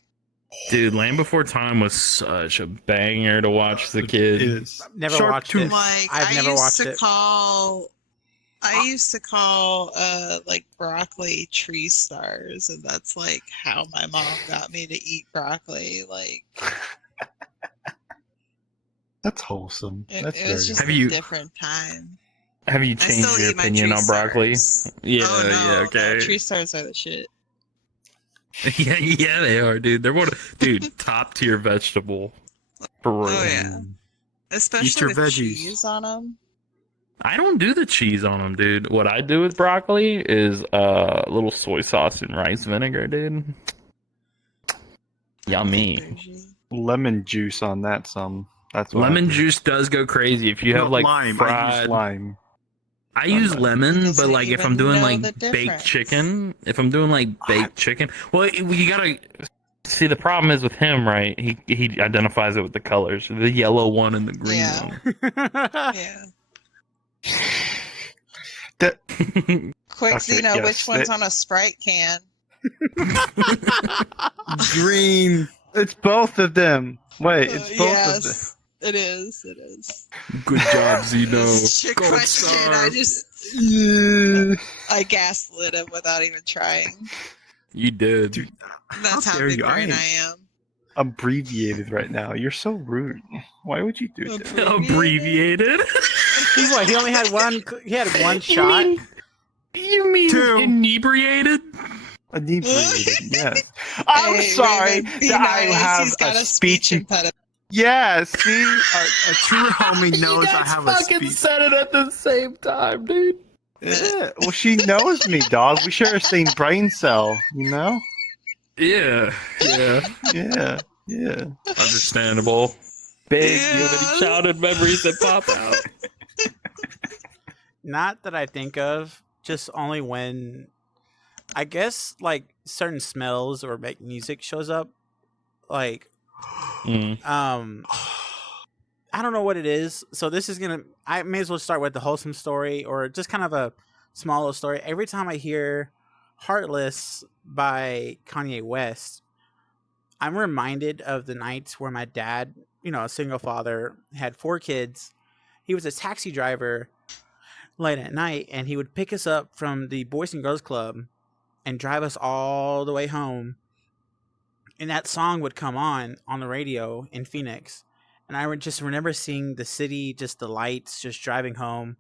Dude, Land Before Time was such a banger to watch as a It kid. is. Never Shark watched Tooth. it. Like I've never watched it. I used to call like broccoli tree stars, and that's like how my mom got me to eat broccoli. Like That's wholesome. it That's was very just Have a you- different time. Have you I changed still your eat my opinion tree on broccoli? stars. Yeah, Oh no, yeah, okay. no, tree stars are the shit. yeah, they are, dude. They're dude, top tier vegetable. For real. Oh yeah, especially your with veggies. cheese on them. I don't do the cheese on them, dude. What I do with broccoli is a little soy sauce and rice vinegar, dude. Yummy. lemon juice on that. That's what I Lemon do. juice does go crazy if you have No, like lime. I fried. use lime. I use Lime. lemon, He but doesn't like if I'm even doing know like the baked difference. chicken, if I'm doing like baked chicken, well, you gotta see the problem is with him, right? He identifies it with the colors, the yellow one and the green Yeah. Yeah. That- Quick, Okay, Zeno, yes, which one's on a Sprite can? green. It's both of them. Wait, it's both of them. Yes, it is. It is. Good job, Zeno. It's a trick Gold question. star. I gaslit him without even trying. You did. Dude, That's how dare big you. brain I I am am. abbreviated right now. You're so rude. Why would you do that? Abbreviated. He what? He only had one. He had one shot. You You mean 2. inebriated? Inebriated, yes. I'm Hey, sorry Raven, be that I nice. have He's got a speech impediment. Yeah, see? A true homie knows I have a speech. said it at the same time, dude. Yeah, well, she knows me, dog. We share the same brain cell, you know? Yeah. Yeah, yeah. Understandable. Big, you have any childhood memories that pop out? Not that I think of, just only when I guess like certain smells or make music shows up. Like I don't know what it is. So this is gonna I may as well start with the wholesome story or just kind of a small little story. Every time I hear Heartless by Kanye West, I'm reminded of the nights where my dad, a single father, had 4 kids. He was a taxi driver late at night, and he would pick us up from the Boys and Girls Club and drive us all the way home. And that song would come on the radio in Phoenix. And I would just remember seeing the city, just the lights, just driving home.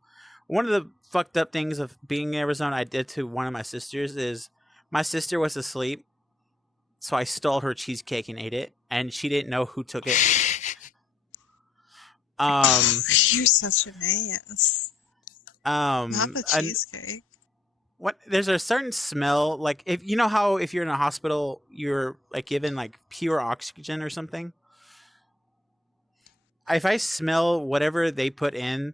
One of the fucked up things of being in Arizona I did to one of my sisters is my sister was asleep. So I stole her cheesecake and ate it. And she didn't know who took it. You're such an ass. Not the cheesecake. There's a certain smell, like if you know how if you're in a hospital you're like given like pure oxygen or something. If I smell whatever they put in,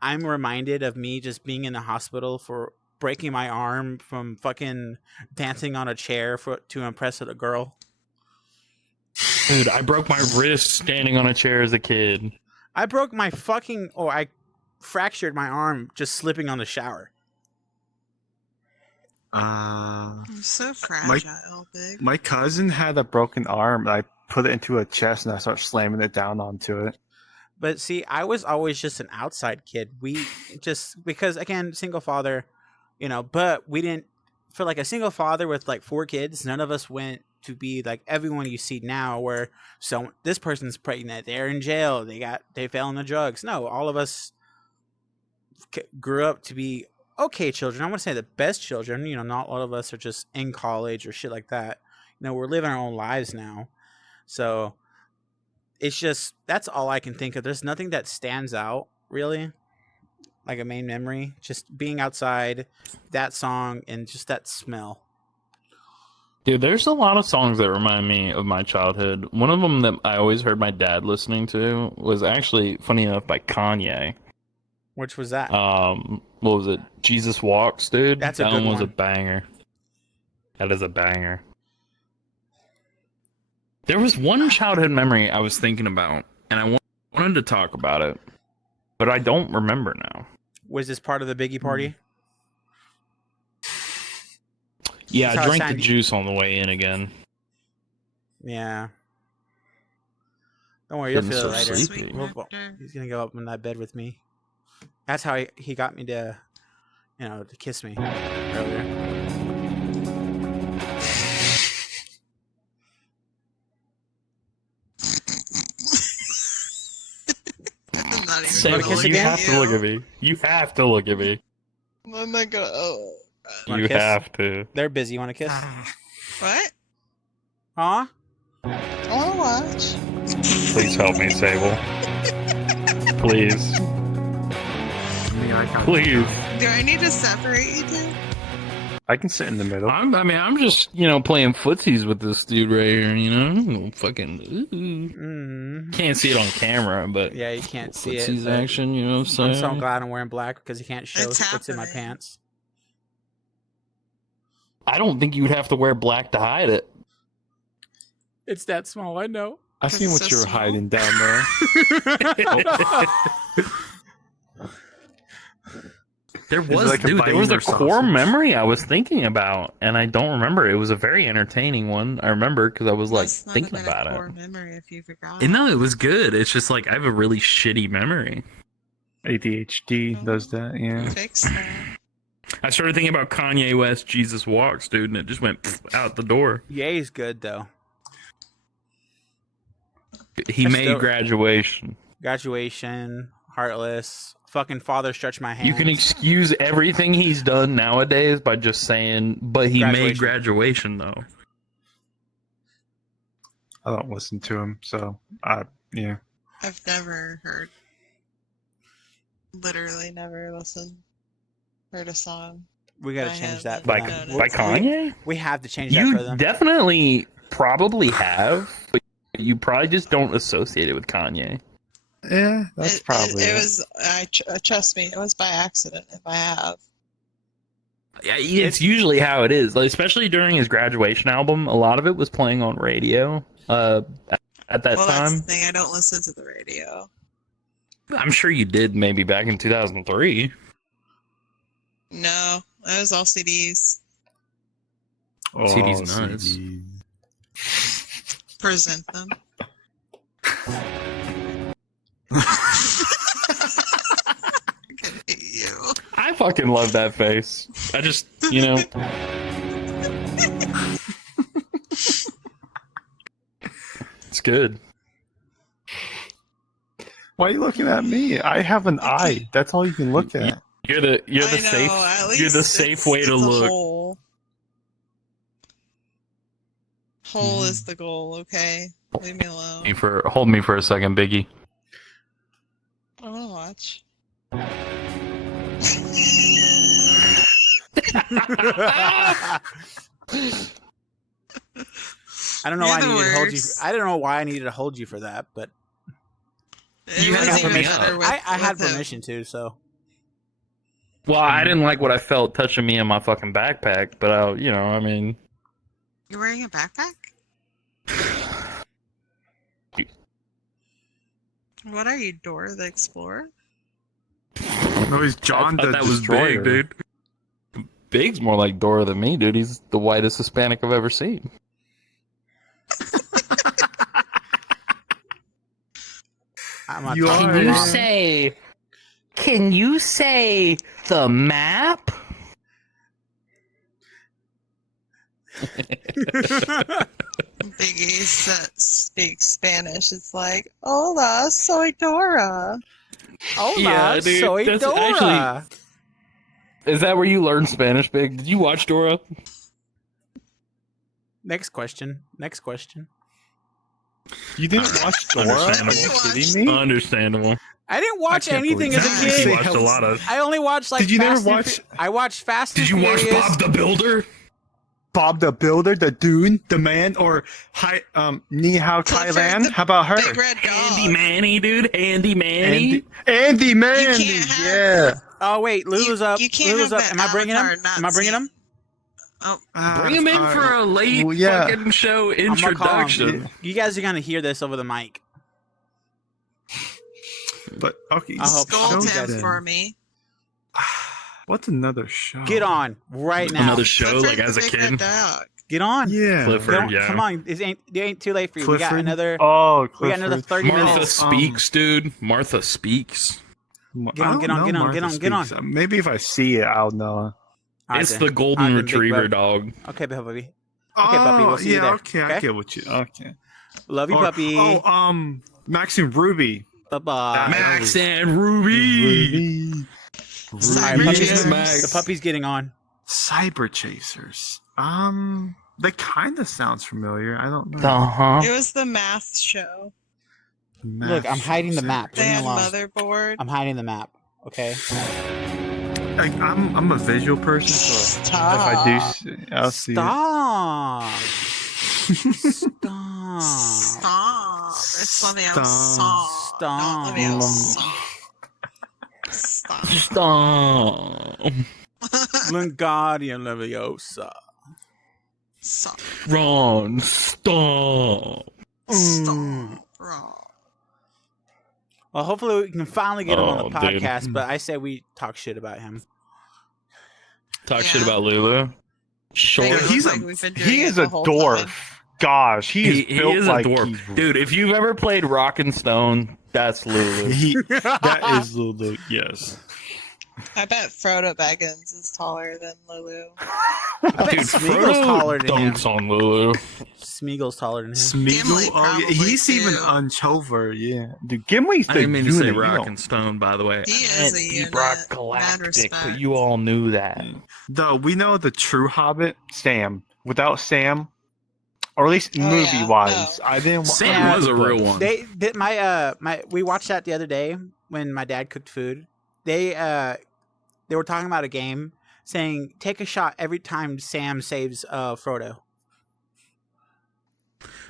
I'm reminded of me just being in the hospital for breaking my arm from fucking dancing on a chair to impress a girl. Dude, I broke my wrist standing on a chair as a kid. I fractured my arm just slipping on the shower. I'm so fragile, Big. My cousin had a broken arm. I put it into a chest and I started slamming it down onto it. But see, I was always just an outside kid. We just, because again, single father, but we didn't, for like a single father with like 4 kids, none of us went to be like everyone you see now where this person's pregnant, they're in jail, they fell into drugs. No, all of us grew up to be okay children. I want to say the best children. Not all of us are just in college or shit like that. We're living our own lives now. So it's just, that's all I can think of. There's nothing that stands out really like a main memory. Just being outside, that song, and just that smell. Dude, there's a lot of songs that remind me of my childhood. One of them that I always heard my dad listening to was actually, funny enough, by Kanye. Which was that? What was it? Jesus Walks, dude. That good one was one. a banger. That is a banger. There was one childhood memory I was thinking about, and I wanted to talk about it, but I don't remember now. Was this part of the Biggie party? Yeah, I drank the juice on the way in again. Yeah. Don't worry, you'll feel it later. Sleepy. He's gonna go up in that bed with me. That's how he got me to, to kiss me earlier. Sable, you have to look at me. You have to look at me. I'm not gonna. Oh. You have to. They're busy. You want to kiss? What? Huh? I wanna watch. Please help me, Sable. Please. Please. Do I need to separate you two? I can sit in the middle. I'm just, playing footsies with this dude right here, fucking, Can't see it on camera, but yeah, you can't see footsies it. action, you know what I'm saying? I'm so glad I'm wearing black because you can't show what's in my pants. I don't think you'd have to wear black to hide it. It's that small, I know. I seen what you were hiding down there. There was a core memory I was thinking about, and I don't remember. It was a very entertaining one. I remember because I was thinking about it. Core memory if you forgot. No, it was good. It's just I have a really shitty memory. ADHD does that, yeah. Fix that. I started thinking about Kanye West, Jesus Walks, dude, and it just went out the door. Ye's good though. He made Graduation. Graduation, heartless. Fucking father stretch my hands. You can excuse everything he's done nowadays by just saying, but he made graduation though. I don't listen to him, so yeah. I've never heard. Literally never listened. Heard a song. We gotta change that. By Kanye? We have to change that for You them. definitely probably have, but you probably just don't associate it with Kanye. Yeah, that's probably it. Was. Trust me, it was by accident. If I have. Yeah, it's usually how it is. Like, especially during his graduation album, a lot of it was playing on radio. At that Well, time, that's the thing. I don't listen to the radio. I'm sure you did maybe back in 2003. No, that was all CDs. Oh, CD's nuts. Present them. You. I fucking love that face. I just, it's good. Why are you looking at me? I have an eye. That's all you can look at. You're the safe way to look. Hole. Hole is the goal. Okay, leave me alone. Hold me for a second, Biggie. I want to watch. I don't know why I needed to hold you. I don't know why I needed to hold you for that, but you had permission. I had permission to, so. Well, I didn't like what I felt touching me in my fucking backpack, but I mean. You're wearing a backpack? What are you, Dora the Explorer? No, he's John the that was Destroyer. big, dude. Big's more like Dora than me, dude. He's the whitest Hispanic I've ever seen. Can you say the map? Biggie speaks Spanish. It's like, hola, soy Dora. Hola, Yeah, dude, soy that's Dora. actually- Is that where you learned Spanish, Big? Did you watch Dora? Next question. You didn't watch Dora? Are you kidding me? Understandable. I didn't watch anything as a believe kid. You watched a lot of. I only watched like. Did you never Fast and watch- I watched Fast and Did you watch Furious. Bob the Builder? Bob the Builder, the Dune, the Man, or Ni Hao Clifford Thailand? the How about her? Big red dog. Andy Manny, dude. Andy Manny. Andy Mandy, can't have- yeah. Oh wait, Lulu's up. You can't Lulu's have up. that Am I bringing him? Avatar Am I bringing him? Bring him in for a late well, yeah. fucking show I'm gonna call him. introduction. You guys are gonna hear this over the mic. But okay, I hope show Scold that him in. for me. What's another show? Get on right now. Another show, Clifford like as a the Big Red kid. Dog. Get on. Yeah. Clifford, Get on. yeah. Come on. It ain't too late for you. We got Clifford? another. Oh, We got another Clifford. 30 Martha minutes. Speaks, dude. Martha Speaks. Get on, get on, get on, get on, get on. Maybe if I see it, I'll know. All right, It's then. the All golden right, then, big retriever bub. dog. Okay, puppy. Okay, puppy. We'll see you yeah, there. okay, I get what you. Okay. Love you, Or- puppy. Max and Ruby. Bye bye. Max and Ruby. Cyber Ruby Chasers. and Max. The puppy's getting on. Cyber Chasers. That kind of sounds familiar. I don't know. Uh-huh. It was the math show. Look, I'm hiding the map. They Leave me had alone. motherboard. I'm hiding the map. Okay. I'm a visual person, so if I do, I'll see it. Stop. Stop. Stop. It's Leviosa. Stop. Not Leviosa. Stop. Stop. Wingardium Leviosa. Stop. Ron, stop. Stop. Wrong. Well, hopefully we can finally get him on the Oh, dude. podcast, but I say we talk shit about him. Talk shit Yeah. about Lulu. Sure. Yeah, He's like a we've been doing he it is the a whole dwarf. time. Gosh, he He is a like dwarf. he's- Dude, if you've ever played Rock and Stone, that's Lulu. That is Lulu. Yes. I bet Frodo Baggins is taller than Lulu. bet Dude, Smeagol's taller than him. dunks on Lulu. Smeagol's taller than him. Smeagol? Gimli Oh, yeah. probably He's even too. unchover, yeah. Dude, Gimli's the I didn't mean to say unit, you rock know. and stone, by the way. He I is meant a Deep unit. Rock Mad Galactic, respect. but you all knew that. Though we know the true Hobbit, Sam. Without Sam, or at least Oh, movie yeah. wise, No. I didn't. Sam I was a didn't real think- one. They did we watched that the other day when my dad cooked food. They were talking about a game saying take a shot every time Sam saves Frodo.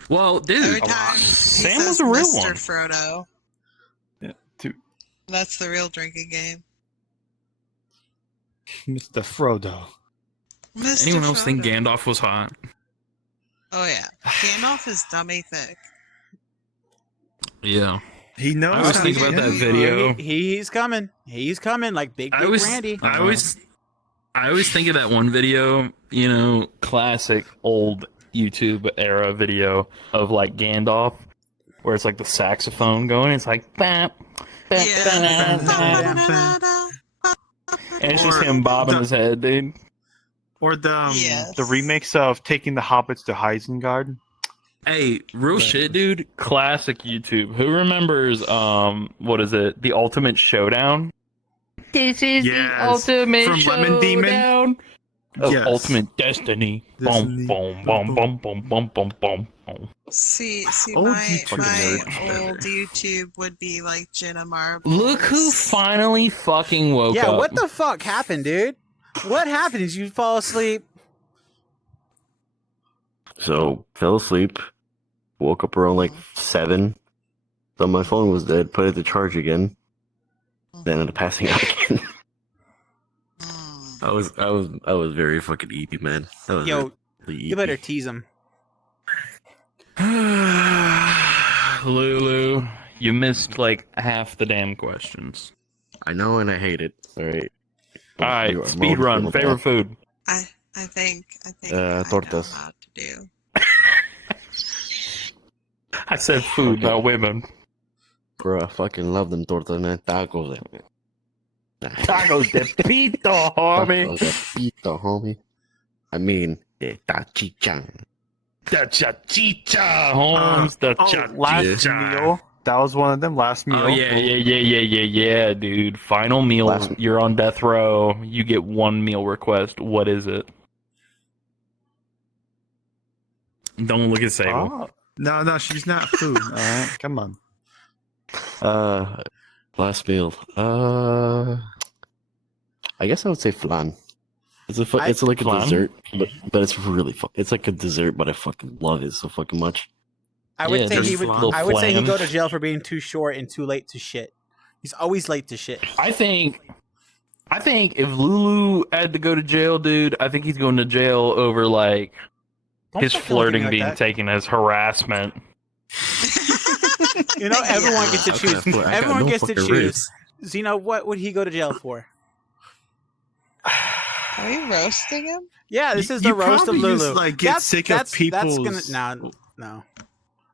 Well, dude, Every time he Sam says was a real Mr. one. Frodo, Yeah, dude, that's the real drinking game. Mr. Frodo. Mr. Anyone else think Frodo. Gandalf was hot? Oh yeah, Gandalf is dummy thick. Yeah. He knows. I was how thinking to about get that it. video. He's coming. He's coming like big Randy. I always think of that one video, you know, classic old YouTube era video of like Gandalf, where it's like the saxophone going. It's like, bap, bap, Yeah. and it's just him bobbing his head, dude. Or the Yes. the remakes of taking the hobbits to Isengard. Hey, real shit, dude. Classic YouTube. Who remembers? What is it? The Ultimate Showdown. This is Yes, the ultimate from Lemon Demon? showdown of Yes. Ultimate Destiny. Destiny. Boom, boom, boom, boom, boom, boom, boom, boom. See, Old my YouTube nerds. old YouTube would be like Jenna Marbles. Look who finally fucking woke Yeah, up. what the fuck happened, dude? What happened? Did you fall asleep? So, fell asleep, woke up around like 7, thought my phone was dead, put it to charge again, then ended up passing out again. Mm. I was very fucking eepy, man. That was Yo, really you better eepy. tease him. Lulu, you missed like half the damn questions. I know, and I hate it. Alright. Alright, speed run. Favorite food. I think I know tortas. how to do. I said food, not women. Bro, I fucking love them tortas, man. Tacos. Tacos de pito, homie. Tacos de pito, homie. I mean, tachichan. The chachicha, Holmes. The last chachicha. meal. That was one of them. Last meal. Oh yeah, dude. Final meal. Last- You're on death row. You get one meal request. What is it? Don't look at Sable. Oh. No, she's not food. All right, come on. Last meal. I guess I would say flan. It's like a Flan? dessert, but it's really it's like a dessert, but I fucking love it so fucking much. I would Yeah, say there's he would. little I would say he'd go to flan. jail for being too short and too late to shit. He's always late to shit. I think if Lulu had to go to jail, dude, I think he's going to jail over like Don't his fucking look at flirting me like being that. taken as harassment. You know, everyone gets to I choose. got Everyone no gets to fucking choose. ribs. Zeno, what would he go to jail for? Are you roasting him? Yeah, this You- is the you roast of probably Lulu. just, like, get sick of That's people's- gonna no.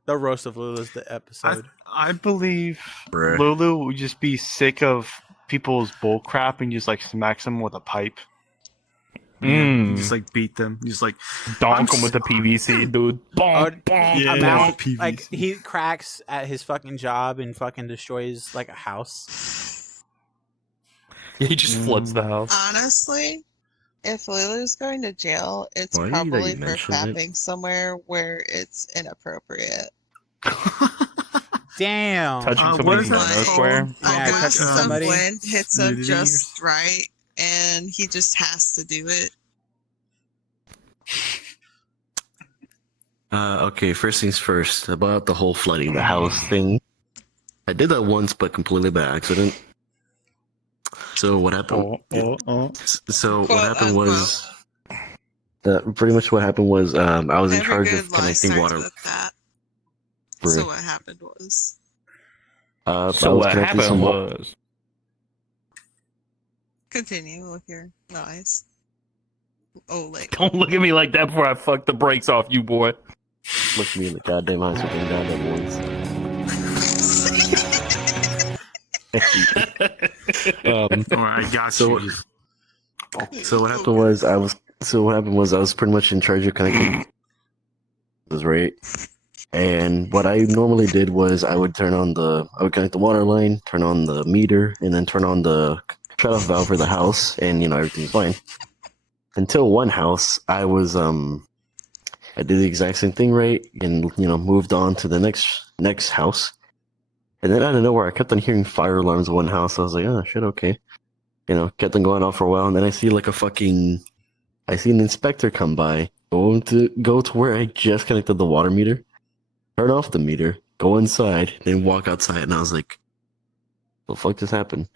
The roast of Lulu is the episode. I believe Bruh. Lulu would just be sick of people's bull crap and just like smacks them with a pipe. Mm. Just like beat them. Just like Donk I'm him with the PVC, dude. Bonk, bonk. Yeah, Amount, PVC. like he cracks at his fucking job and fucking destroys like a house. He just floods the house. Honestly, if Lulu's going to jail, it's Why did you probably for mention it? fapping somewhere where it's inappropriate. Damn. Touching what somebody's is that nose called? square. Yeah, A touching gust of somebody. wind hits him Nudity. just right, and he just has to do it. Okay, first things first, about the whole flooding the house thing. I did that once, but completely by accident. So what happened? So what Quote, happened unquote. was pretty much what happened was I was in Every charge good of lie connecting starts water. with that. for- So what happened was, I So was what connecting happened some wa- was, continue with your lies. Oh, like don't look at me like that before I fuck the brakes off you, boy. Look me in the goddamn eyes with them goddamn ones. All right, I got So- you. So what happened was I was So what happened was I was pretty much in charge of connecting. Was right. And what I normally did was I would connect the water line, turn on the meter, and then turn on the shut-off valve for the house, and everything's fine. Until one house, I did the exact same thing right, and moved on to the next house. And then out of nowhere, I kept on hearing fire alarms in one house. I was like, oh shit, okay. Kept on going off for a while, and then I see I see an inspector come by, go to where I just connected the water meter, turn off the meter, go inside, then walk outside, and I was like, "What the fuck just happened?"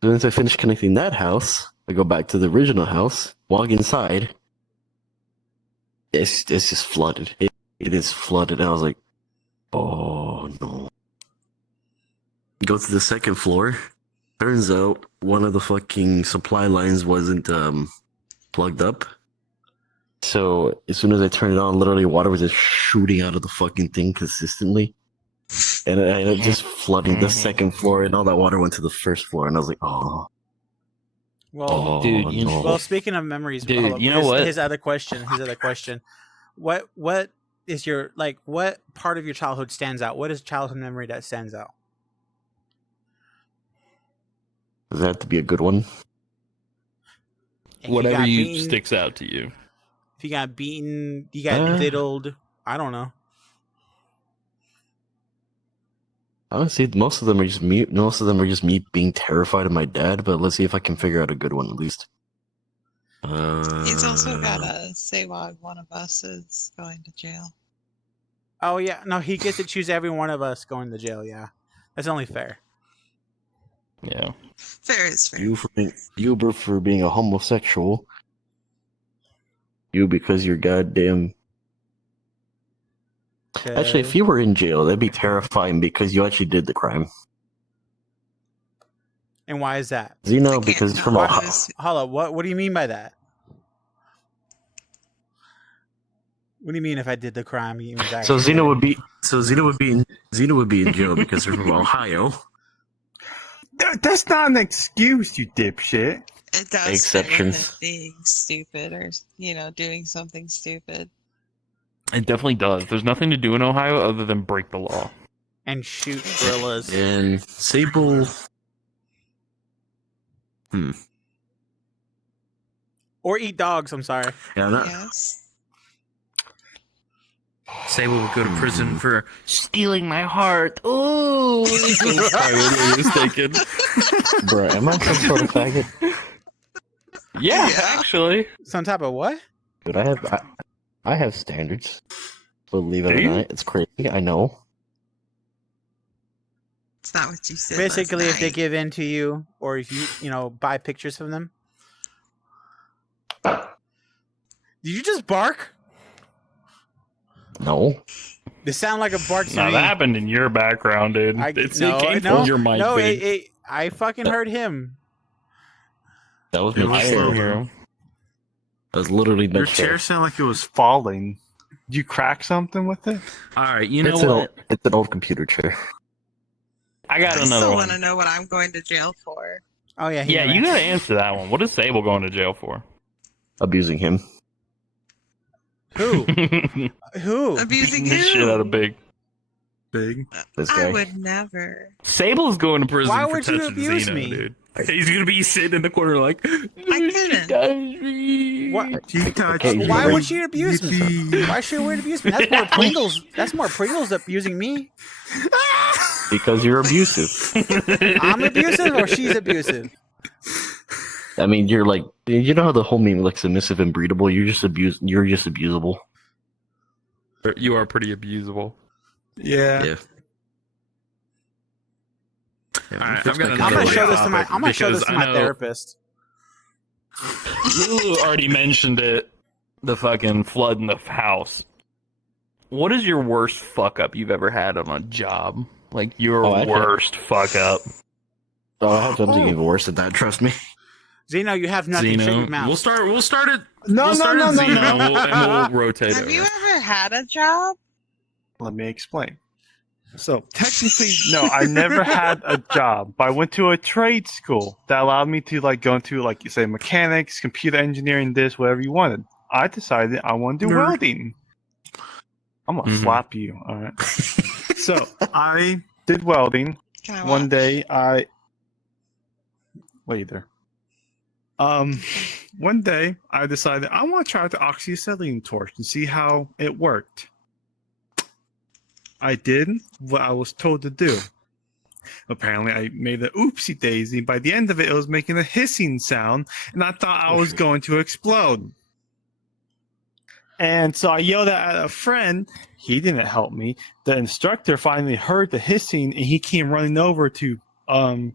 So once I finished connecting that house, I go back to the original house, walk inside. It's just flooded. It is flooded. And I was like, "Oh no!" Go to the second floor. Turns out one of the fucking supply lines wasn't plugged up. So as soon as I turned it on, literally water was just shooting out of the fucking thing consistently. And I ended up just flooding the second floor, and all that water went to the first floor, and I was like, oh. Well, dude, no. well, speaking of memories, Dude, hold up, you know what? His other question. What is your what part of your childhood stands out? What is childhood memory that stands out? Does that have to be a good one? If Whatever you you got beaten, sticks out to you. If you got beaten, you got diddled. I don't know. Honestly, most of them are just me. Most of them are just me being terrified of my dad. But let's see if I can figure out a good one at least. He's also got to say why one of us is going to jail. Oh yeah, no, he gets to choose every one of us going to jail. Yeah, that's only fair. Yeah. Fair is fair. You for being a homosexual. You because you're goddamn. Actually, if you were in jail, that'd be terrifying because you actually did the crime. And why is that? Zeno, because it's from Ohio. Hold up, what do you mean by that? What do you mean if I did the crime? You mean So Zeno would be in jail because they're from Ohio. That's not an excuse, you dipshit. It does Exceptions. being stupid or doing something stupid. It definitely does. There's nothing to do in Ohio other than break the law. And shoot gorillas. And Sable. Or eat dogs, I'm sorry. Yeah, Yes. Sable would go to prison for stealing my heart. Ooh. Sorry, what were you thinking? bro, am I some sort of faggot? Yeah, actually. Some type of what? Dude, I have standards. Believe it Do or you? not, it's crazy. I know. It's not what you said. Basically, last if they night. give in to you, or if you buy pictures from them. Did you just bark? No. They sound like a bark to Now me. that happened in your background, dude. No, It came from your mic. No, dude. I fucking heard him. That was It my was chair. slow. Hero. That was literally my Your chair. chair sounded like it was falling. Did you crack something with it? All right, you know It's what? an old computer chair. I got I another still one. want to know what I'm going to jail for. Oh yeah, Yeah, you gotta answer that one. What is Sable going to jail for? Abusing him. Who? Who? Abusing This shit who? out of big. Big. This I guy. would never. Sable's going to prison Why for would you touching abuse Zeno, me? dude. He's gonna be sitting in the corner like, I couldn't. What? He touched Okay, me. Why Right. would she abuse me? Why should she abuse me? That's more Pringles. That's more Pringles abusing me. Because you're abusive. I'm abusive or she's abusive. I mean, you're like, you know how the whole meme like submissive and breedable. You're just abusable. You are pretty abusable. Yeah. Yeah. All right, Fix I've got my another I'm gonna one. show this to my. I'm gonna show Because this to I my know- therapist. Lulu already mentioned it. The fucking flood in the house. What is your worst fuck up you've ever had on a job? Like your Oh, I've had- worst fuck up. Oh, I have something even worse than that. Trust me. Zeno, you have nothing. Shut Zeno, your mouth. we'll start it. No, we'll no, start no, at no, Zeno, no. and we'll rotate Have over. you ever had a job? Let me explain. So technically, no, I never had a job, but I went to a trade school that allowed me to like go into like you say mechanics, computer engineering, this whatever you wanted. I decided I want to do Nerd. welding. I'm gonna Mhm. slap you, all right? So I did welding. Can I One watch? day I wait there. One day I decided I want to try the oxyacetylene torch and see how it worked. I did what I was told to do. Apparently, I made an oopsie daisy. By the end of it, it was making a hissing sound, and I thought I was going to explode. And so I yelled at a friend. He didn't help me. The instructor finally heard the hissing, and he came running over to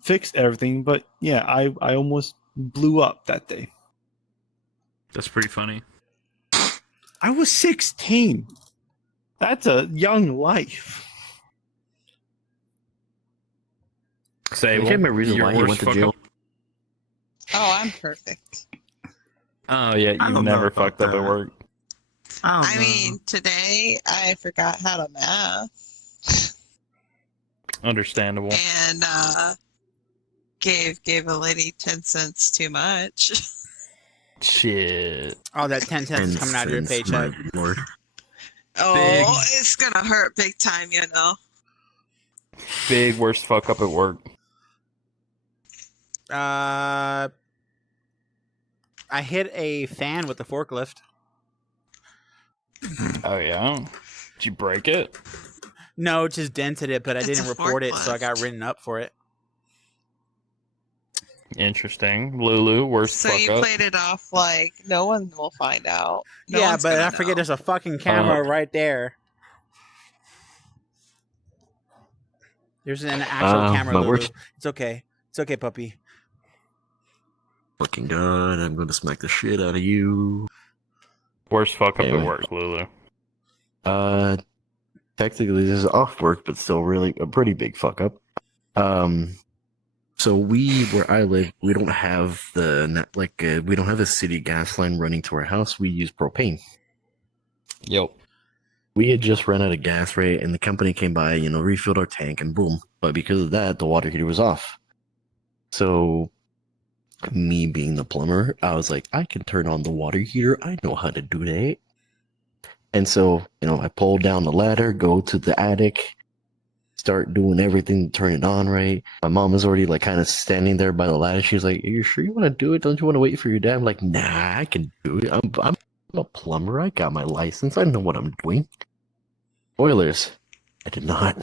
fix everything. But yeah, I almost blew up that day. That's pretty funny. I was 16. That's a young life. Say, I can't remember the reason your why he worst went to fuck jail. up? Oh, I'm perfect. Oh yeah, I you don't never know about fucked up at that. work. I mean, today I forgot how to math Understandable. and gave a lady 10 cents too much. Shit. Oh, that 10 cents is coming out of your Incense, paycheck. my lord. Oh, it's gonna hurt big time, you know. Big worst fuck up at work. I hit a fan with the forklift. Oh yeah. Did you break it? No, it just dented it, but I It's didn't a report it, so I got forklift. written up for it. Interesting. Lulu, worst So fuck you up. played it off like no one will find out. No yeah, one's but gonna I forget know. there's a fucking camera right there. There's an actual camera, my Lulu. worst It's okay. It's okay, puppy. fucking god, I'm gonna smack the shit out of you. Worst fuck up Anyway. at work, Lulu. Technically this is off work, but still really a pretty big fuck up. So where I live, we don't have we don't have a city gas line running to our house. We use propane. Yep. We had just run out of gas, right? And the company came by, refilled our tank, and boom. But because of that, the water heater was off. So, me being the plumber, I was like, I can turn on the water heater. I know how to do that. And so, I pulled down the ladder, go to the attic, start doing everything to turn it on, right? My mom was already like kind of standing there by the ladder. She was like, "Are you sure you want to do it? Don't you want to wait for your dad?" I'm like, "Nah, I can do it. I'm a plumber. I got my license. I know what I'm doing." Spoilers, I did not.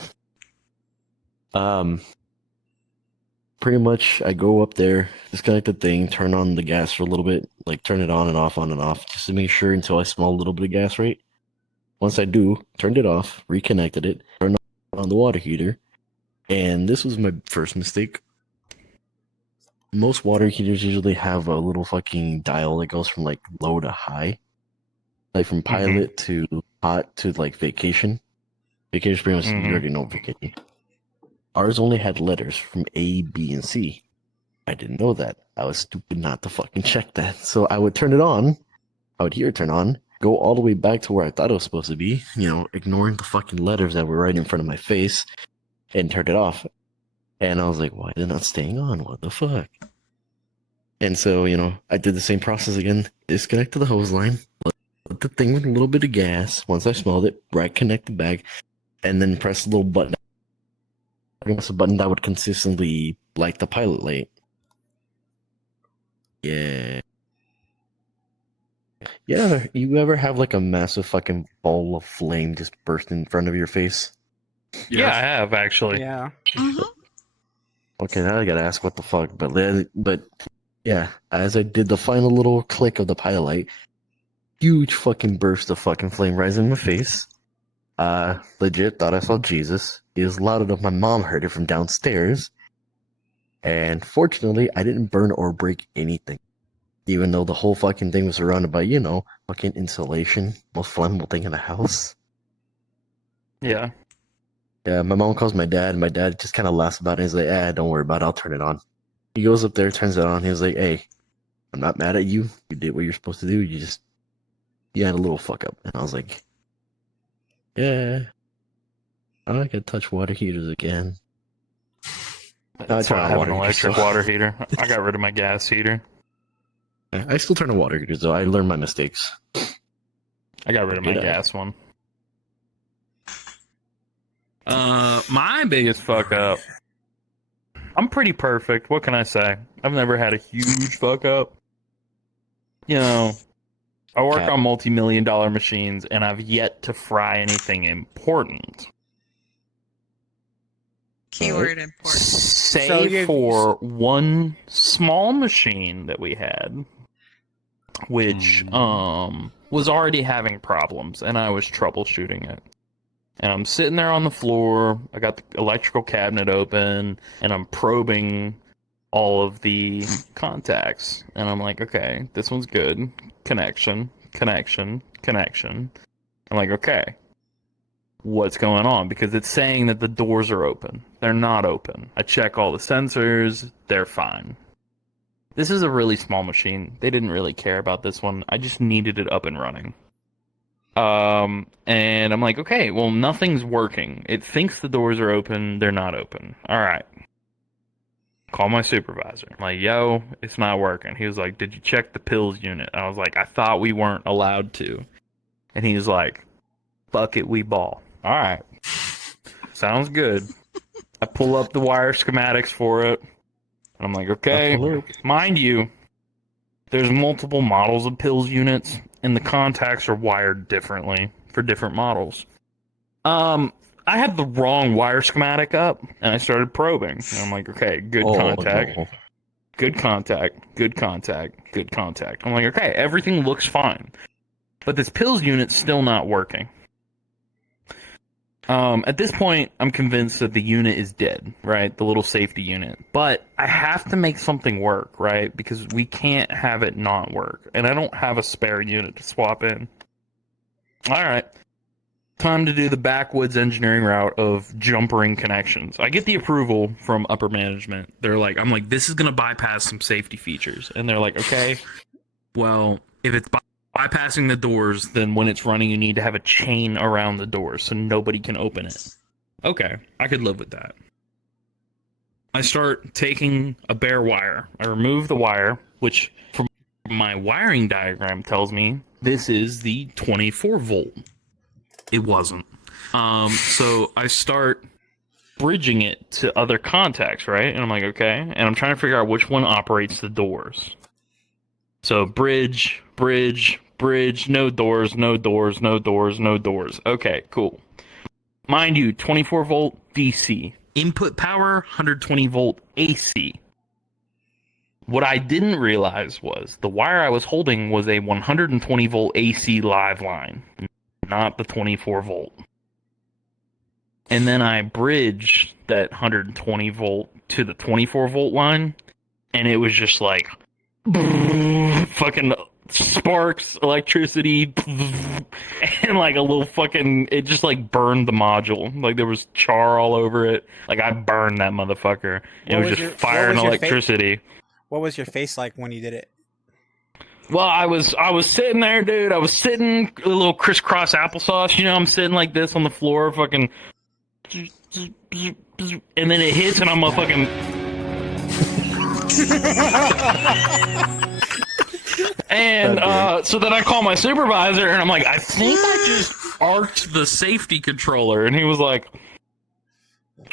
Pretty much, I go up there, disconnect the thing, turn on the gas for a little bit, like turn it on and off, just to make sure until I smell a little bit of gas, right? Once I do, turned it off, reconnected it, turned on the water heater, and this was my first mistake. Most water heaters usually have a little fucking dial that goes from like low to high, like from pilot to hot to like vacation. Vacation pretty much you already know vacation. Ours only had letters from A, B, and C. I didn't know that. I was stupid not to fucking check that. So I would turn it on. I would hear it turn on. Go all the way back to where I thought it was supposed to be. Ignoring the fucking letters that were right in front of my face, and turned it off. And I was like, why is it not staying on? What the fuck? And so, I did the same process again. Disconnect to the hose line. Let the thing with a little bit of gas. Once I smelled it, right connect the bag. And then press the little button. Press a button that would consistently light the pilot light. Yeah. Yeah, you ever have like a massive fucking ball of flame just burst in front of your face? Yeah, I have actually. Yeah. Okay, now I gotta ask what the fuck, but yeah, as I did the final little click of the pilot light, huge fucking burst of fucking flame rise in my face. Legit thought I saw Jesus. It was loud enough my mom heard it from downstairs. And fortunately, I didn't burn or break anything. Even though the whole fucking thing was surrounded by, fucking insulation. Most flammable thing in the house. Yeah. Yeah, my mom calls my dad, and my dad just kind of laughs about it. He's like, don't worry about it, I'll turn it on. He goes up there, turns it on. He was like, hey, I'm not mad at you. You did what you're supposed to do. You had a little fuck up. And I was like, yeah. I could touch water heaters again. That's why I have an electric water heater. I got rid of my gas heater. I still turn on water heaters, though. I learned my mistakes. I got rid of my gas one. My biggest fuck up. I'm pretty perfect. What can I say? I've never had a huge fuck up. You know, I work on multi-million-dollar machines, and I've yet to fry anything important. Keyword important. Save for one small machine that we had, which was already having problems, and I was troubleshooting it. And I'm sitting there on the floor, I got the electrical cabinet open, and I'm probing all of the contacts. And I'm like, okay, this one's good. Connection, connection, connection. I'm like, okay, what's going on? Because it's saying that the doors are open. They're not open. I check all the sensors, they're fine. This is a really small machine. They didn't really care about this one. I just needed it up and running. And I'm like, okay, well, nothing's working. It thinks the doors are open. They're not open. All right. Call my supervisor. I'm like, yo, it's not working. He was like, did you check the pills unit? I was like, I thought we weren't allowed to. And he was like, fuck it, we ball. All right. Sounds good. I pull up the wire schematics for it. And I'm like, okay, mind you, there's multiple models of pills units, and the contacts are wired differently for different models. I had the wrong wire schematic up, and I started probing. And I'm like, okay, good contact. No. Good contact, good contact, good contact. I'm like, okay, everything looks fine. But this pills unit's still not working. At this point, I'm convinced that the unit is dead, right? The little safety unit. But I have to make something work, right? Because we can't have it not work. And I don't have a spare unit to swap in. Alright. Time to do the backwoods engineering route of jumpering connections. I get the approval from upper management. They're like, I'm like, this is going to bypass some safety features. And they're like, okay, well, if it's bypassing the doors, then when it's running, you need to have a chain around the doors so nobody can open it. Okay, I could live with that. I start taking a bare wire. I remove the wire, which from my wiring diagram tells me this is the 24 volt. It wasn't. So I start bridging it to other contacts, right? And I'm like, okay. And I'm trying to figure out which one operates the doors. So bridge, bridge, bridge, no doors, no doors, no doors, no doors. Okay, cool. Mind you, 24 volt DC. Input power, 120 volt AC. What I didn't realize was the wire I was holding was a 120 volt AC live line, not the 24 volt. And then I bridged that 120 volt to the 24 volt line, and it was just like fucking sparks, electricity, and like a little fucking, it just like burned the module. Like there was char all over it. Like I burned that motherfucker. It was just fire and electricity. What was your face like when you did it? Well, I was sitting there, dude. I was sitting a little crisscross applesauce. You know, I'm sitting like this on the floor, fucking, and then it hits, and I'm a fucking. And so then I call my supervisor, and I'm like, I think I just arced the safety controller, and he was like,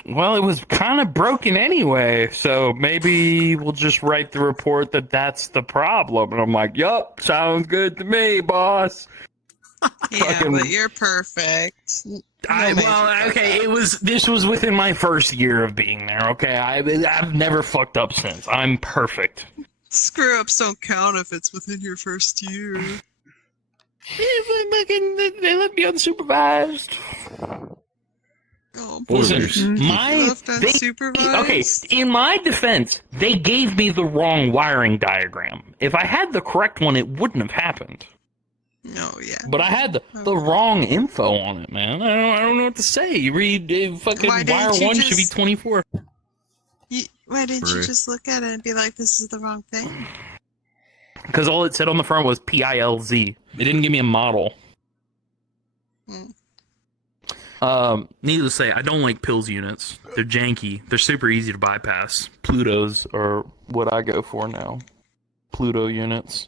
well, it was kind of broken anyway, so maybe we'll just write the report that that's the problem. And I'm like, yup, sounds good to me, boss. Yeah, but you're perfect. This was within my first year of being there, okay? I've never fucked up since. I'm perfect. Screw ups don't count if it's within your first year. They let me unsupervised. Oh, listen, okay, in my defense, they gave me the wrong wiring diagram. If I had the correct one, it wouldn't have happened. No, yeah. But I had the wrong info on it, man. I don't know what to say. You read fucking wire 1 should be 24. Why didn't you just look at it and be like, this is the wrong thing? Because all it said on the front was PILZ. It didn't give me a model. Needless to say, I don't like pills units. They're janky. They're super easy to bypass. Plutos are what I go for now. Pluto units.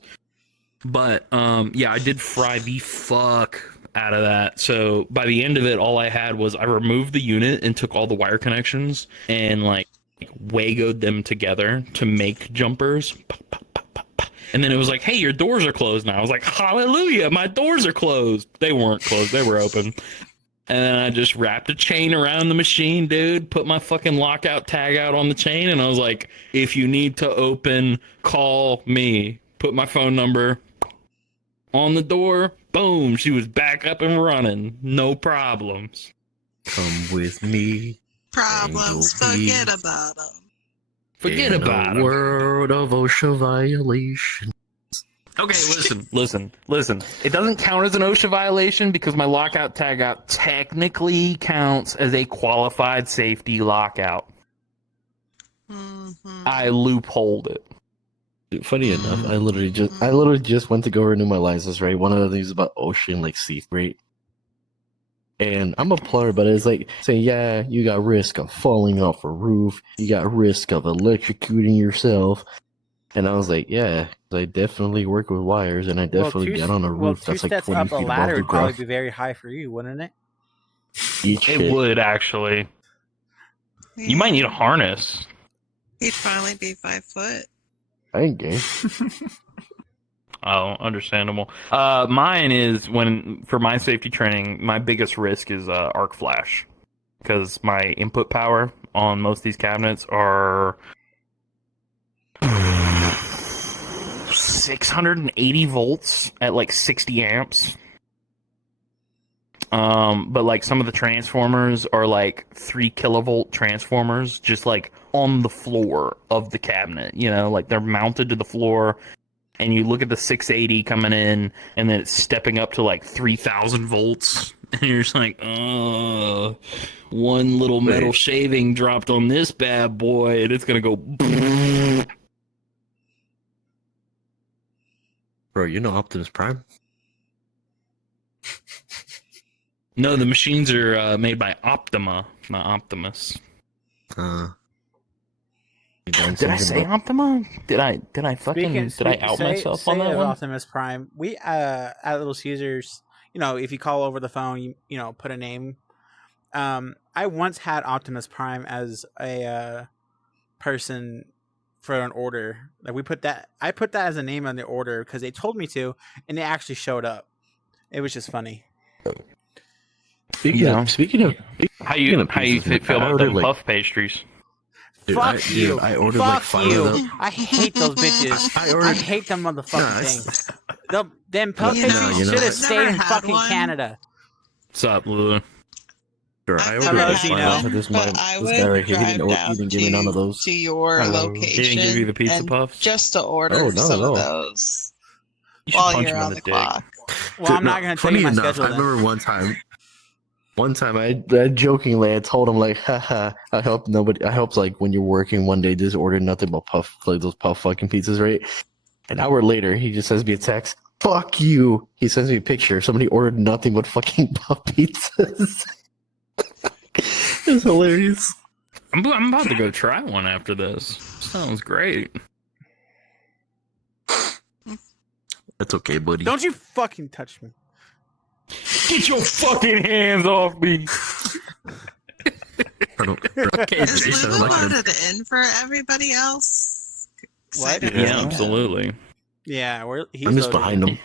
But yeah, I did fry the fuck out of that. So by the end of it, all I had was I removed the unit and took all the wire connections and like Wagoed them together to make jumpers. And then it was like, hey, your doors are closed now. I was like, hallelujah, my doors are closed. They weren't closed, they were open. And then I just wrapped a chain around the machine, dude, put my fucking lockout tag out on the chain, and I was like, if you need to open, call me. Put my phone number on the door. Boom, she was back up and running. No problems. Come with me. Problems, forget about them. Forget in about a it. world of OSHA violation. Okay, listen. It doesn't count as an OSHA violation because my lockout tagout technically counts as a qualified safety lockout. Mm-hmm. I loopholed it. Dude, funny enough, I literally just went to go renew my license, right? One of the things about ocean like sea freight. And I'm a plumber, but it's like saying, yeah, you got risk of falling off a roof, you got risk of electrocuting yourself. And I was like, yeah, I definitely work with wires, and I definitely get on a roof that's like 20 up feet a above ladder the would probably ground. be very high for you, wouldn't it? It would actually. You might need a harness. He'd finally be 5 foot. I ain't gay. Oh, understandable. Mine is for my safety training, my biggest risk is arc flash, because my input power on most of these cabinets are 680 volts at like 60 amps. But like some of the transformers are like 3 kilovolt transformers, just like on the floor of the cabinet, you know, like they're mounted to the floor, and you look at the 680 coming in, and then it's stepping up to like 3,000 volts, and you're just like, oh, one little metal shaving dropped on this bad boy, and it's gonna go. Bro, you know Optimus Prime? No, the machines are made by Optima, not Optimus. Did I say Optima? Did I out myself on that one? Optimus Prime. We at Little Caesars, you know, if you call over the phone, you know, put a name. I once had Optimus Prime as a person for an order. Like I put that as a name on the order because they told me to, and it actually showed up. It was just funny. Speaking of how you feel about them puff pastries? Dude, Fuck you! I ordered Fuck like 5 you! of them. I hate those bitches. I hate them motherfucking things. Them puff pastries should have stayed in fucking Canada. What's up, Lulu? Sure, I Hello, ordered Zeno. 5 of this But I would guy right here. drive He down didn't give me none of those. to your location. He didn't give you the pizza and puffs? just to order some of those You should while punch you're him in on the the dick. clock. Well, I'm not gonna tell you my schedule. I remember one time I jokingly I told him like, haha, I hope like when you're working one day just order nothing but puff, like those puff fucking pizzas, right? An hour later he just sends me a text, fuck you. He sends me a picture. Somebody ordered nothing but fucking puff pizzas. It's hilarious. I'm about to go try one after this. Sounds great. That's okay, buddy. Don't you fucking touch me. Get your fucking hands off me. Is Lulu loaded in for everybody else? What? Yeah, absolutely. Yeah, he's I'm just loaded behind in. him.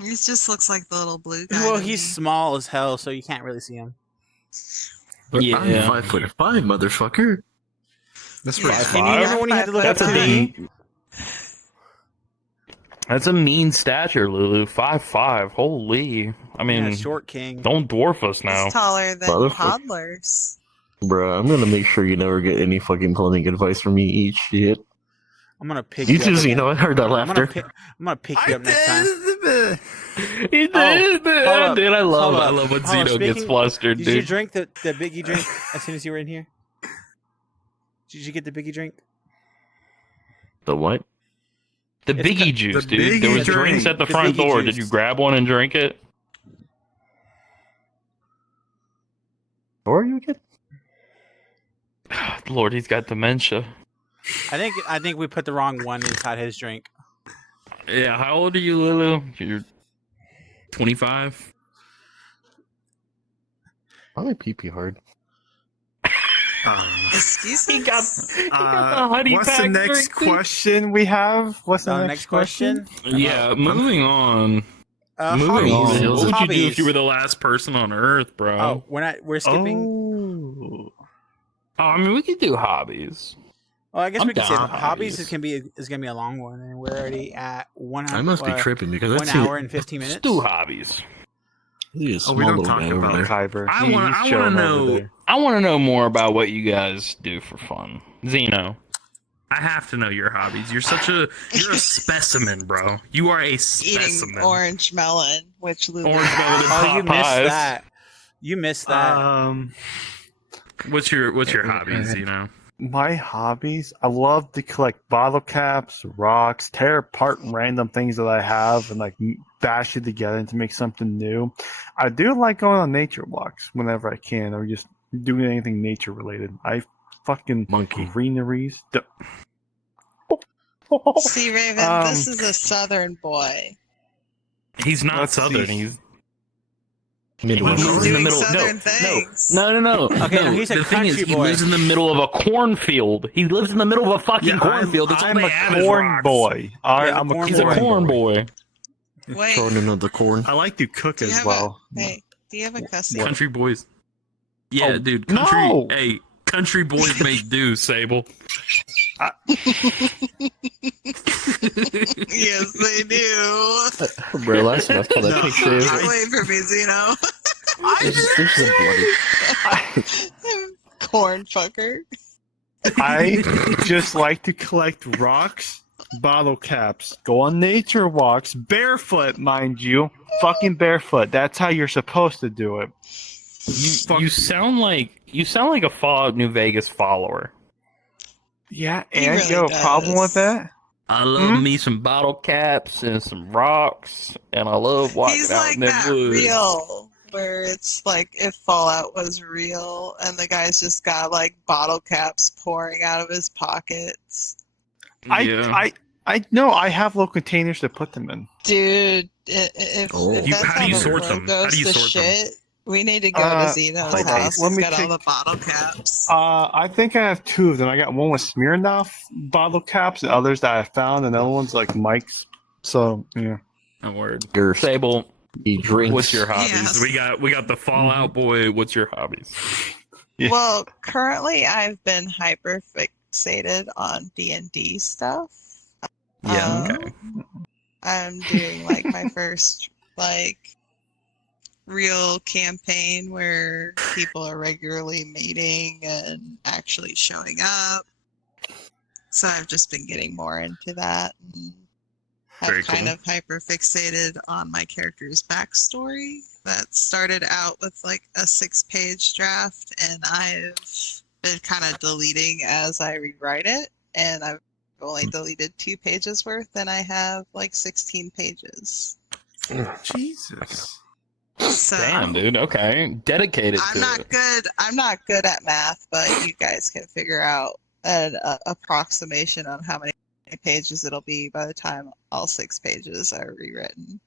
He just looks like the little blue guy. Well, to he's me. small as hell, so you can't really see him. Yeah. I'm 5'5", motherfucker. That's Yeah. right. And you remember when you had to look That's up a to me? That's a mean stature, Lulu. 5'5". Holy. I mean, Yeah, short king. don't dwarf us now. He's taller than Motherfucker. toddlers. Bruh, I'm gonna make sure you never get any fucking plumbing advice from me. Eat shit. I'm gonna pick You you too, up. Zeno. I heard that I'm laughter. gonna pick you up next time. He did, hold up, dude. I love hold up. when Hold on, Zeno gets speaking- flustered, Did you dude. drink the Biggie drink as soon as you were in here? Did you get the Biggie drink? The what? The It's Biggie got- juice, the dude. There was Biggie drinks drink. at the The front Biggie door. juice. Did you grab one and drink it? Or you get Lord, he's got dementia. I think we put the wrong one inside his drink. Yeah, how old are you, Lulu? You're 25. probably pee hard. Excuses? He got the honey what's the pack next drink, dude. question we have? What's the So next question? Yeah, moving on. Moving Hobbies. on. What would you do Hobbies. if you were the last person on Earth, bro? Oh, we're skipping. Oh. Oh, I mean, we could do hobbies. Well, I guess I'm we can say down. hobbies is gonna be a long one, and we're already at 1 hour. I must be tripping because 1 hour and 15 minutes. Let's do hobbies. He's a Oh, we small don't little talk guy over about there. Kyber. I He's want to chilling over know. there. I want to know more about what you guys do for fun, Zeno. I have to know your hobbies. You're a specimen, bro. You are a specimen. Eating orange melon, which Lulu. Orange melon and Oh, you missed Popeyes. that. You missed that. What's your hobbies? You know. My hobbies, I love to collect bottle caps, rocks, tear apart random things that I have and like bash it together to make something new. I do like going on nature walks whenever I can or just doing anything nature related. I fucking Monkey. greeneries. See, Raven, this is a southern boy. He's not Let's southern. see. He's Midwest. He lives in the doing middle. southern No, things. no. Okay, no. he's a the thing is, country he boy. lives in the middle of a cornfield. He lives in the middle of a fucking cornfield. That's all I'm they a have is corn rocks. boy. Yeah, I'm a He's a corn boy. Wait, Throwing another corn. I like to cook do you as have well. Hey, do you have a cussing? Country boys. Yeah, Oh, dude. Country. no! Hey, country boys make do. Sable. Yes, they do. Bro, last time I saw that picture, Wait for me, Zeno. it's just bloody. Corn fucker. I just like to collect rocks, bottle caps, go on nature walks, barefoot, mind you. Fucking barefoot. That's how you're supposed to do it. You sound like a Fallout New Vegas follower. Yeah, He and really you have a problem with does. that? I love me some bottle caps and some rocks, and I love walking He's out like in the that woods. real, where it's like if Fallout was real, and the guy's just got like bottle caps pouring out of his pockets. Yeah. I know I have little containers to put them in. Dude, if that's How how do you the sort world them? How goes do you to sort them? shit, we need to go to Zeno's hold on, house. let He's me got all take- the bottle caps. I think I have two of them. I got one with Smirnoff bottle caps and others that I found, and the other one's like Mike's. So, yeah. A word. Gerst. Sable, He drinks. what's your hobbies? Yes. We got the Fallout boy. What's your hobbies? Yeah. Well, currently I've been hyper fixated on D&D stuff. Yeah, Um, okay. I'm doing like my first like real campaign where people are regularly meeting and actually showing up. So I've just been getting more into that. And Very I've kind cool. of hyper fixated on my character's backstory that started out with like a 6-page draft, and I've been kind of deleting as I rewrite it, and I've only deleted 2 pages worth, and I have like 16 pages. Jesus. So Damn, dude. Okay, dedicated I'm to not it. good. I'm not good at math, but you guys can figure out an approximation on how many pages it'll be by the time all 6 pages are rewritten.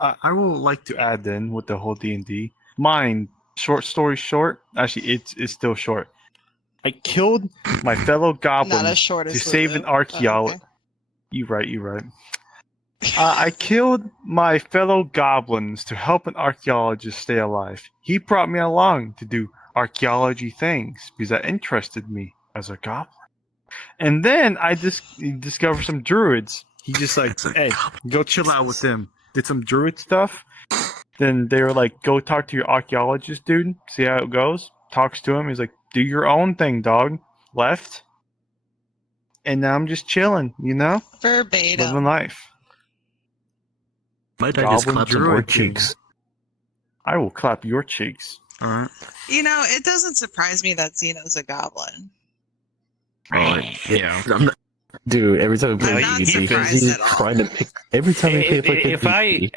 I will like to add in with the whole D&D. Mine, short story short, actually it's still short. I killed my fellow Not goblin as short to as save Lulu. an archaeologist. Oh, You right. I killed my fellow goblins to help an archaeologist stay alive. He brought me along to do archaeology things because that interested me as a goblin. And then I just discovered some druids. He just like, hey, go chill out with them. Did some druid stuff. Then they were like, go talk to your archaeologist dude. See how it goes. Talks to him. He's like, do your own thing, dog. Left. And now I'm just chilling, you know? Verbatim. Living life. Might I just Goblin clap some more druid cheeks? I will clap your cheeks. All right. You know, it doesn't surprise me that Zeno's a goblin. Oh, Yeah. I'm not, dude, every time I play I'm not PvP, surprised he's at all. trying to pick. Every time I play If I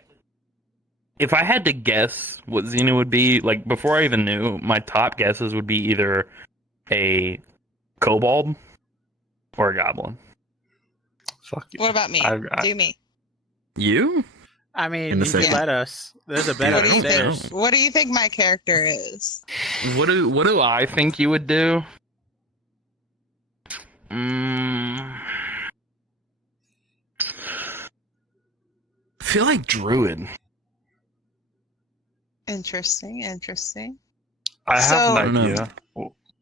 if I had to guess what Zeno would be, like before I even knew, my top guesses would be either a kobold or a goblin. Fuck you. What about me? I- Do me. You? I mean, In the if you second- let us, there's a bed What do you upstairs. think? What do you think my character is? What do I think you would do? I feel like druid. Interesting. Interesting. I have So- an idea.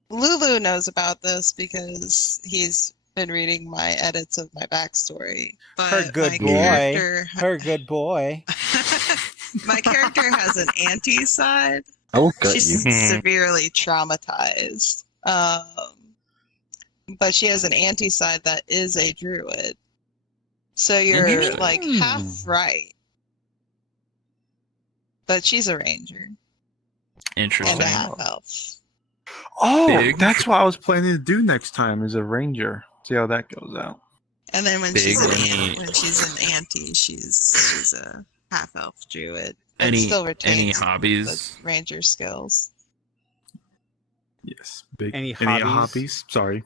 Lulu knows about this because he's been reading my edits of my backstory. But Her good my boy. character, Her good boy. my character has an anti side. I will cut She's you. severely traumatized. But she has an anti side that is a druid. So you're like half right. But she's a ranger and Interesting. a half elf. Oh, Big. that's what I was planning to do next time is a ranger. See how that goes out. And then when Big she's range. an anti, she's a half elf druid. But Any still any retains hobbies? the ranger skills. Yes. Big. Any hobbies? hobbies? Sorry.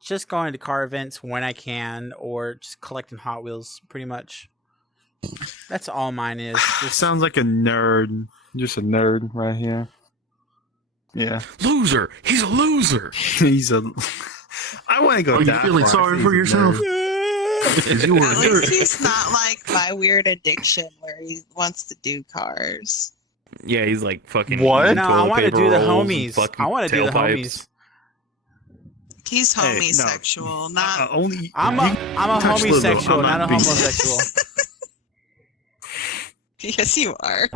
Just going to car events when I can, or just collecting Hot Wheels, pretty much. That's all mine is. Just Sounds like a nerd. Just a nerd right here. Yeah. Loser. He's a loser. He's a. I want to go. Are you that feeling far. sorry He's for a yourself? nerd. Is you a At least nerd? he's not like my weird addiction where he wants to do cars. Yeah, he's like fucking. What? eating no, I toilet want to paper do the rolls and homies. fucking I want to do the tailpipes. homies. He's Hey, no. homosexual, not Only. I'm a touch Lulu. homosexual, I'm not a being- homosexual. yes, you are.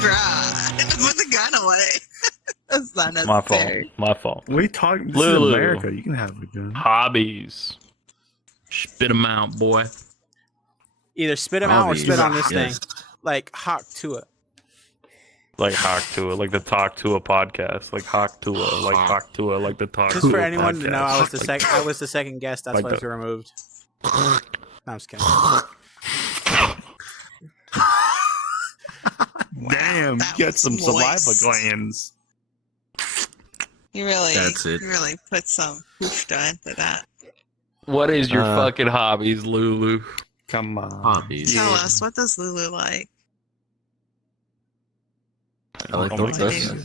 Bruh, put the gun away. That's not My fault. necessary. My fault. We talk. This Lulu. is America. You can have a gun. Hobbies. Spit them out, boy. Either spit them out or spit on this Yes. thing. Like Hawk to it. Like Hawk to it, like the Talk to a podcast. Like Hawk to it, like Hawk to it, like the Talk Just to for a anyone to know, I was the podcast. I was the second guest. That's Like why the- it's removed. No, I'm just kidding. Damn, that you got was some saliva moist. glands. You really, That's it. you really put some hoofda into that. What is your Uh, fucking hobbies, Lulu? Come on. Hobbies. Tell us, what does Lulu like? I like Oh those. my That's- God.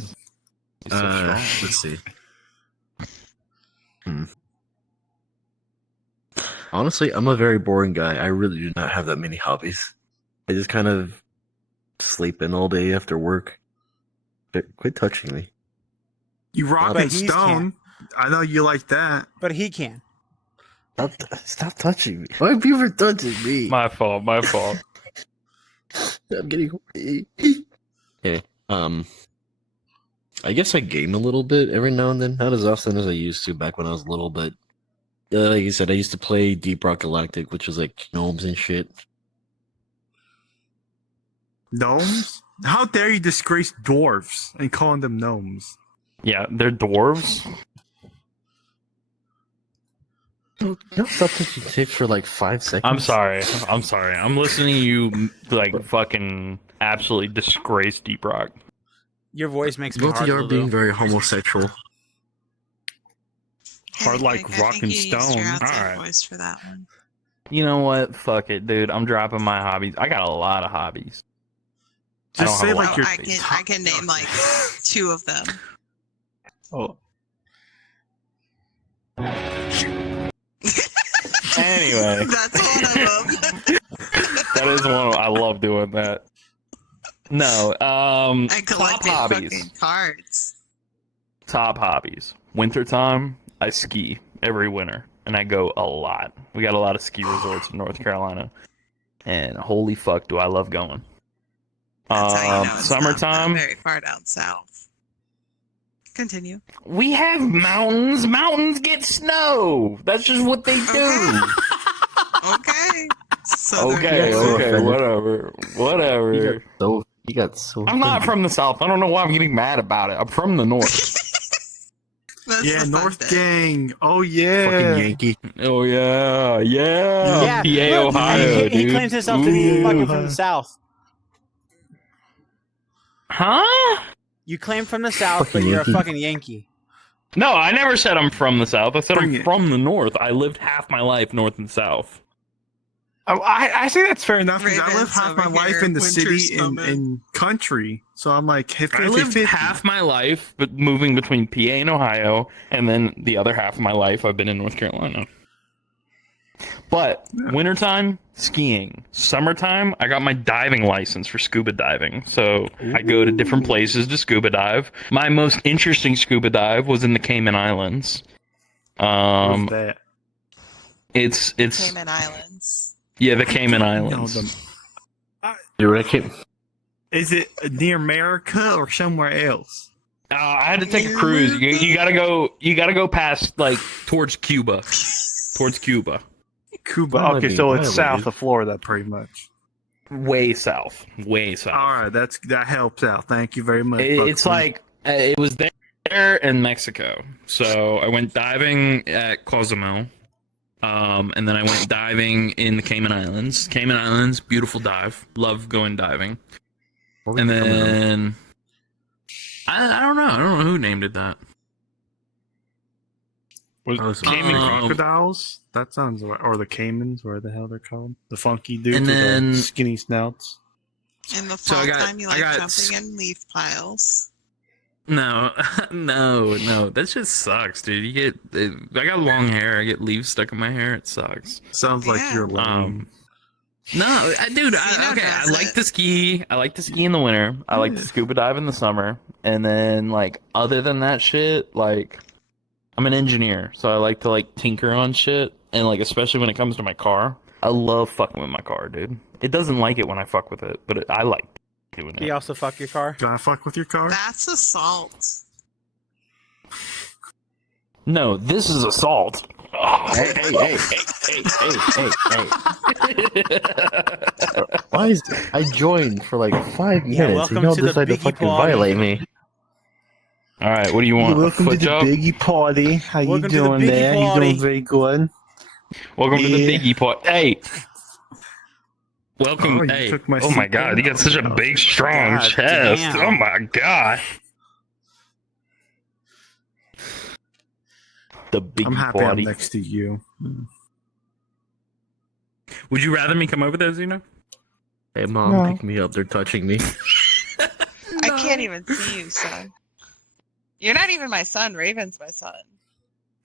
He's so strong. Let's see. Honestly, I'm a very boring guy. I really do not have that many hobbies. I just kind of sleep in all day after work. But quit touching me. You But rockin' he's stone. I know you like that. But he can. Stop touching me. Why are people touching me? My fault. My fault. I'm getting horny. Okay. I guess I game a little bit every now and then. Not as often as I used to back when I was little, but like you said, I used to play Deep Rock Galactic, which was like gnomes and shit. Gnomes? How dare you disgrace dwarves and calling them gnomes? Yeah, they're dwarves. You know something you take for like 5 seconds? I'm sorry. I'm sorry. I'm listening to you like fucking absolutely disgrace Deep Rock. Your voice makes me Both of hard. you are Lulu. being very homosexual. Hard like I rock think and you used your stone. outside Alright. voice for that one. You know what? Fuck it, dude. I'm dropping my hobbies. I got a lot of hobbies. I Just don't say have a like lot. your. I can name like 2 of them. Oh. Anyway, That's one of them. that is one. I love doing that. No, I top collected hobbies. fucking cards. Top hobbies. Wintertime, I ski every winter, and I go a lot. We got a lot of ski resorts in North Carolina, and holy fuck, do I love going. That's how you know it's Summertime, not very far down south. Continue. we have mountains. Mountains get snow. That's just what they do. Okay. Southern Okay, so okay, offended. whatever. You got so. I'm not offended. from the South. I don't know why I'm getting mad about it. I'm from the North. That's Yeah, the fun North bit. Gang. Oh yeah. Fucking Yankee. Oh yeah, Yeah, PA, look, Ohio, he dude. claims himself to be Ooh. fucking from the South. Huh? You claim from the South, Fucking but you're Yankee. a fucking Yankee. No, I never said I'm from the South. I said Bring I'm it. from the North. I lived half my life North and South. Oh, I think that's fair enough because I live Ravens half my over life here. in the Winter's city coming. in country, so I'm like 50, I lived 50. half my life, but moving between PA and Ohio, and then the other half of my life I've been in North Carolina. But wintertime, skiing. Summertime, I got my diving license for scuba diving. So I go to different places to scuba dive. My most interesting scuba dive was in the Cayman Islands. What's that? It's Cayman Islands. yeah, the Cayman No, Islands. Dude, when I came, Is it near America or somewhere else? I had to take a cruise. You gotta go. You gotta go past like towards Cuba. Towards Cuba. Cuba. That might Okay, be so it's violated. south of Florida, pretty much. Way south. Way south. All right, that helps out. Thank you very much. It's Buckley. like it was there in Mexico. So I went diving at Cozumel, and then I went diving in the Cayman Islands. Cayman Islands, beautiful dive. Love going diving. what was And you coming on? then I don't know. I don't know who named it that. Was Oh, Cayman Um, crocodiles? That sounds right. Or the Caymans, where the hell they're called? The funky dudes And with then- the skinny snouts. In the So fall I got- time, you I like got jumping in leaf piles. No, no. That just sucks, dude. I got long hair. I get leaves stuck in my hair. It sucks. Sounds like Yeah. you're lame. No, dude. Zeno Okay, I does like it. to ski. I like to ski in the winter. I like to scuba dive in the summer. And then, like, other than that shit, like, I'm an engineer, so I like to like tinker on shit. And like, especially when it comes to my car, I love fucking with my car, dude. It doesn't like it when I fuck with it, but I like doing Do it. you also fuck your car? Can I fuck with your car? That's assault. No, this is assault. Hey. Why is I joined for like 5 Yeah, minutes and welcome y'all to the decide to Biggie fucking party. violate me? All right, what do you want? Welcome to Foot the job? Biggie party. How Welcome to you the doing Biggie there? You party. doing very good. Welcome to the Yeah. Biggie pot. Hey. Welcome. Oh, you hey. took my Oh my seat god, you there? got such a big, strong God chest. damn. Oh my god. The Biggie I'm happy I'm party. next to you. Would you rather me come over there, Zeno? Hey, mom, No. pick me up. They're touching me. I can't even see you, son. You're not even my son. Raven's my son.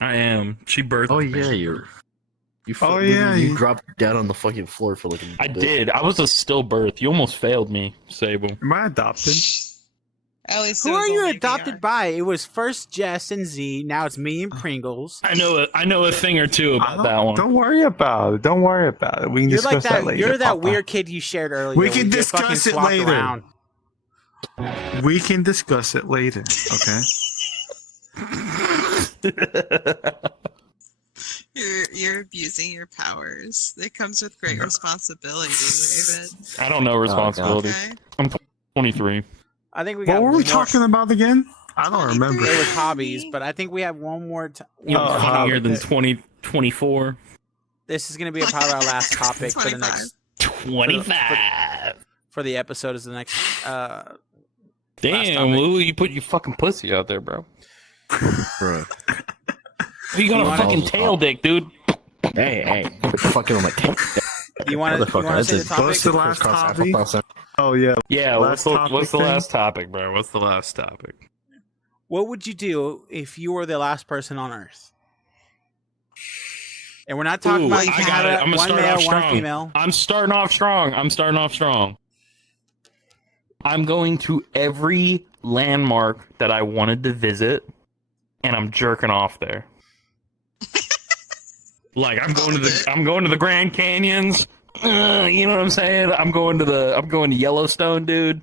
I am. She birthed Oh me. yeah, you. Oh, yeah, you you- dropped down on the fucking floor for like a I bit. did. I was a stillbirth. You almost failed me, Sable. Am I adopted? At least Who it was are you only adopted VR. by? It was first Jess and Z. Now it's me and Pringles. I know a thing or two about that one. Don't worry about it. Don't worry about it. We can You're discuss like that. later. You're that Papa. weird kid you shared earlier. We can where you fucking discuss it swapped later. around. We can discuss it later. Okay. You're abusing your powers. It comes with great responsibility, Raven. I don't know responsibility. Okay. I'm 23. I think we got. What were we more- talking about again? I don't remember. It was hobbies, but I think we have one more. You're Oh, funnier than okay. 2024. This is going to be probably our last topic for the 25. next 25. for the episode. Is the next. Damn, topic. Lou, you put your fucking pussy out there, bro. Bro. You got a wanna- fucking tail dick, dude. Hey, quit fucking on my tape. You want to say the topic? What's the last hobby? Oh yeah. Yeah, Last what's the topic last topic, bro? What's the last topic? What would you do if you were the last person on Earth? And we're not talking Ooh, about you I can got have it. a- I'm gonna one start male, off one strong. female. I'm starting off strong. I'm going to every landmark that I wanted to visit, and I'm jerking off there. Like I'm going to the Grand Canyons. You know what I'm saying? I'm going to Yellowstone, dude.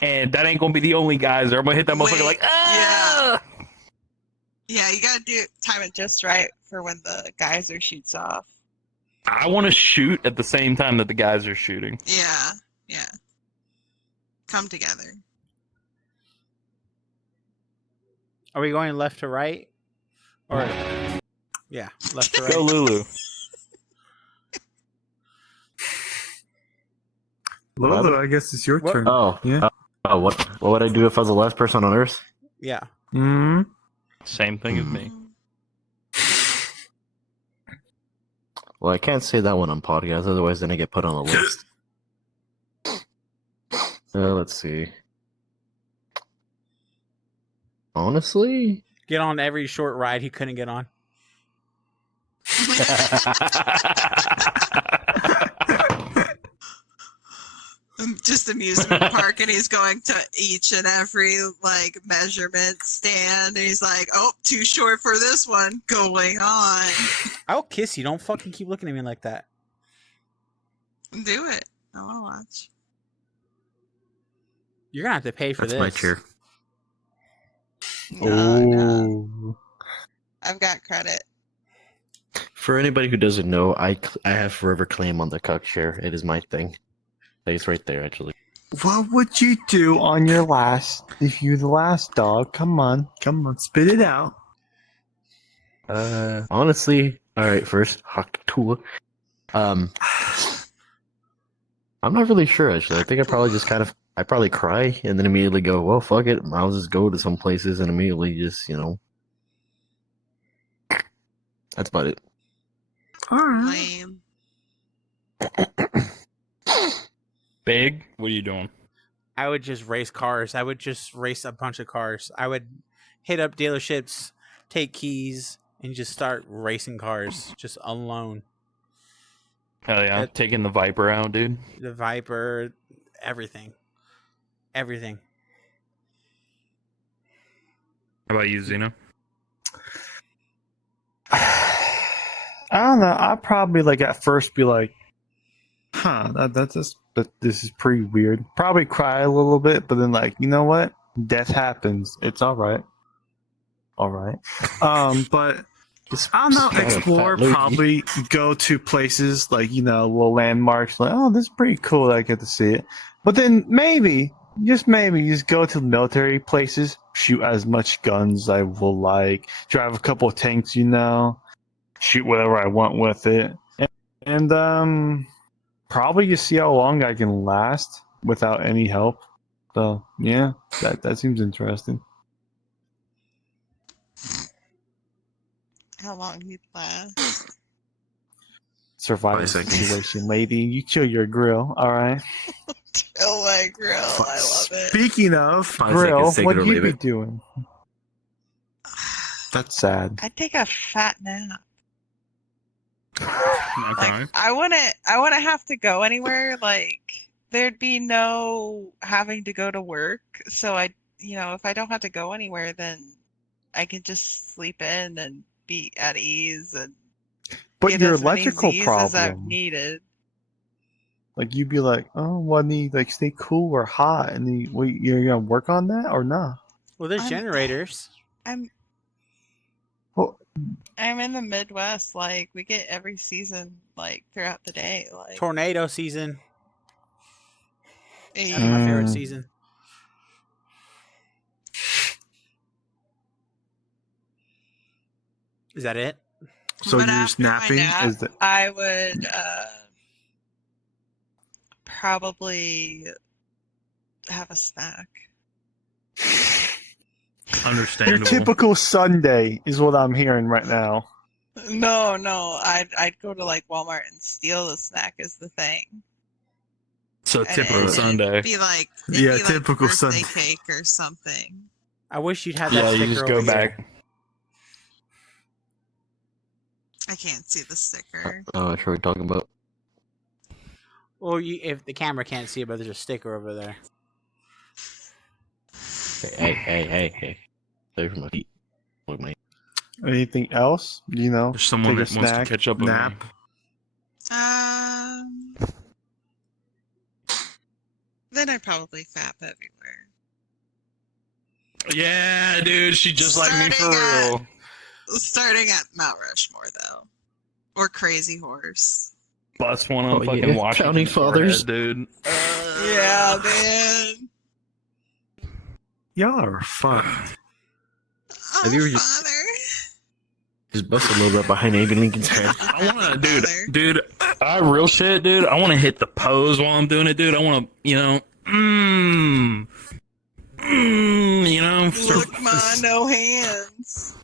And that ain't gonna be the only guys there. I'm gonna hit that motherfucker like, ah! Yeah, you gotta time it just right for when the geyser shoots off. I want to shoot at the same time that the guys are shooting. Yeah. Come together. Are we going left to right? Or yeah, left to right. Go Lulu. Lolo, I guess it's your What? turn. Oh, Yeah. what would I do if I was the last person on Earth? Yeah. Hmm. Same thing as me. Well, I can't say that one on podcast, otherwise then I get put on the list. Let's see. Honestly, Get on every short ride he couldn't get on. Just amusement park, and he's going to each and every like measurement stand, and he's like, "Oh, too short for this one. Going on." I'll kiss you. Don't fucking keep looking at me like that. Do it. I want to watch. You're gonna have to pay for That's this. my chair. No. I've got credit. for anybody who doesn't know, I have forever claim on the cuck chair. It is my thing. It's right there, actually. What would you do on your last, if you're the last dog? Come on, spit it out. Honestly, all right. First, Haktua. I'm not really sure actually. I think I probably just I probably cry and then immediately go, well, fuck it. I'll just go to some places and immediately just, that's about it. All right. Lame. Big? What are you doing? I would just race cars. I would just race a bunch of cars. I would hit up dealerships, take keys, and just start racing cars just alone. Hell yeah. Taking the Viper out, dude. The Viper, everything. Everything. Uh, How about you, Zeno? I don't know. I'd probably at first be like, but this is pretty weird. Probably cry a little bit, but then you know what? Death happens. It's all right. All right. But I don't know. Explore, probably go to places little landmarks. Oh, this is pretty cool that I get to see it. But then maybe, just go to military places, shoot as much guns I will drive a couple of tanks, shoot whatever I want with it, and probably just see how long I can last without any help. So yeah, that seems interesting. How long he'd last? Survival 5 seconds. situation, lady. You chill your grill, all right? Oh my grill, I love it. Speaking of 5 grill, seconds, take what it or you leave be it. doing? That's sad. I'd take a fat nap. Okay. I wouldn't have to go anywhere. There'd be no having to go to work. So if I don't have to go anywhere, then I can just sleep in and be at ease and But get your as many electrical Z's as I've problem, needed. you'd be like, oh, well, I need stay cool or hot, and you're gonna work on that or not? Well, there's I'm- generators. Well, I'm in the Midwest. We get every season throughout the day. Tornado season. That's Yeah. my favorite season. Is that it? so But you're just after my napping? nap, Is that I would probably have a snack. your Understandable. typical Sunday? Is what I'm hearing right now. No, I'd go to Walmart and steal the snack is the thing. So And typical it'd Sunday. Be like Yeah, it'd be typical birthday Sunday. cake or something. I wish you'd have that Yeah, sticker you just over go here. back. I can't see the sticker. Oh, that's what we're talking about. Well, if the camera can't see it, but there's a sticker over there. Hey. There's my feet. Look, mate. Anything else? There's someone take that a wants to snack, catch up on nap. me. Then I'd probably fap everywhere. Yeah, dude, she just like me for Starting at- real. Starting at Mount Rushmore though, or Crazy Horse. Bust one on Oh, fucking yeah. Washington Founding Fathers. forehead, dude. Yeah, man. Y'all are fucked. Oh, Have you ever just- father. Just bust a little bit behind Abe Lincoln's head. I want to, dude, real shit, dude. I want to hit the pose while I'm doing it, dude. I want to, Look, ma, no hands.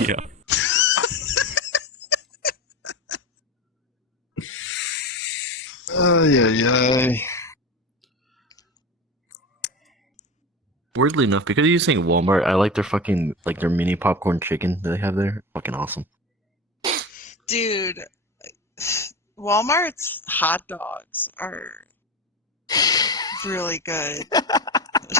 Yeah. Yeah. Weirdly enough, because you're saying Walmart, I like their fucking their mini popcorn chicken that they have there. Fucking awesome. Dude, Walmart's hot dogs are really good.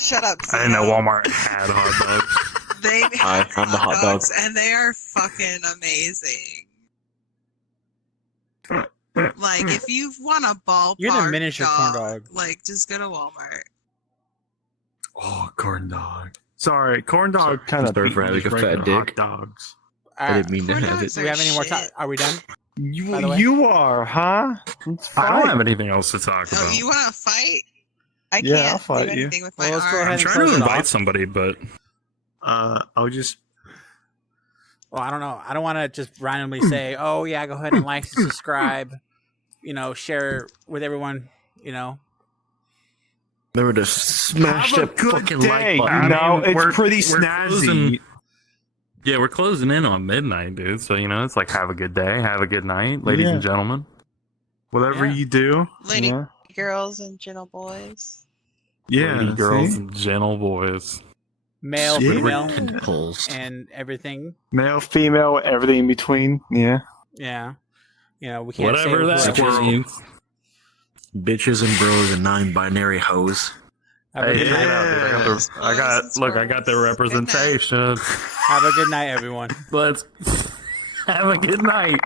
Shut up, Zeno. I didn't know Walmart had hot dogs. They Hi, have I'm the hot dog. dogs, and they are fucking amazing. Like, if you want a ballpark You're the miniature corn dog, dog. like, just go to Walmart. Oh, corn dog. Sorry, corn dog Sorry, kind of sorry for having a fat dick. hot dogs. I didn't mean to Corn have it. dogs Do we have any more time? shit. Are we done? By the way? You are, huh? It's I don't fine. have anything else to talk Oh, about. you want to fight? I Yeah, can't I'll fight do you. anything with Well, my let's go arm. ahead I'm and trying close to it invite off. somebody, but I'll just. Well, I don't know. I don't want to just randomly say, "Oh yeah, go ahead and like, subscribe, share with everyone." Remember to smash Have a that good fucking day. like button. It's pretty we're snazzy. closing- Yeah, we're closing in on midnight, dude. So, it's like, have a good day, have a good night, ladies Yeah. and gentlemen. Whatever Yeah. you do. Lady Yeah. girls and gentle boys. Yeah. Lady, girls, see? and gentle boys. Male, Yeah. female, Tentacles. and everything. Male, female, everything in between. Yeah. Yeah. We can't Whatever say that whoever- means. Bitches and bros and non-binary hoes. Have a Hey, good check night. it out, dude. I got the representation. Have a good night, everyone. Let's have a good night.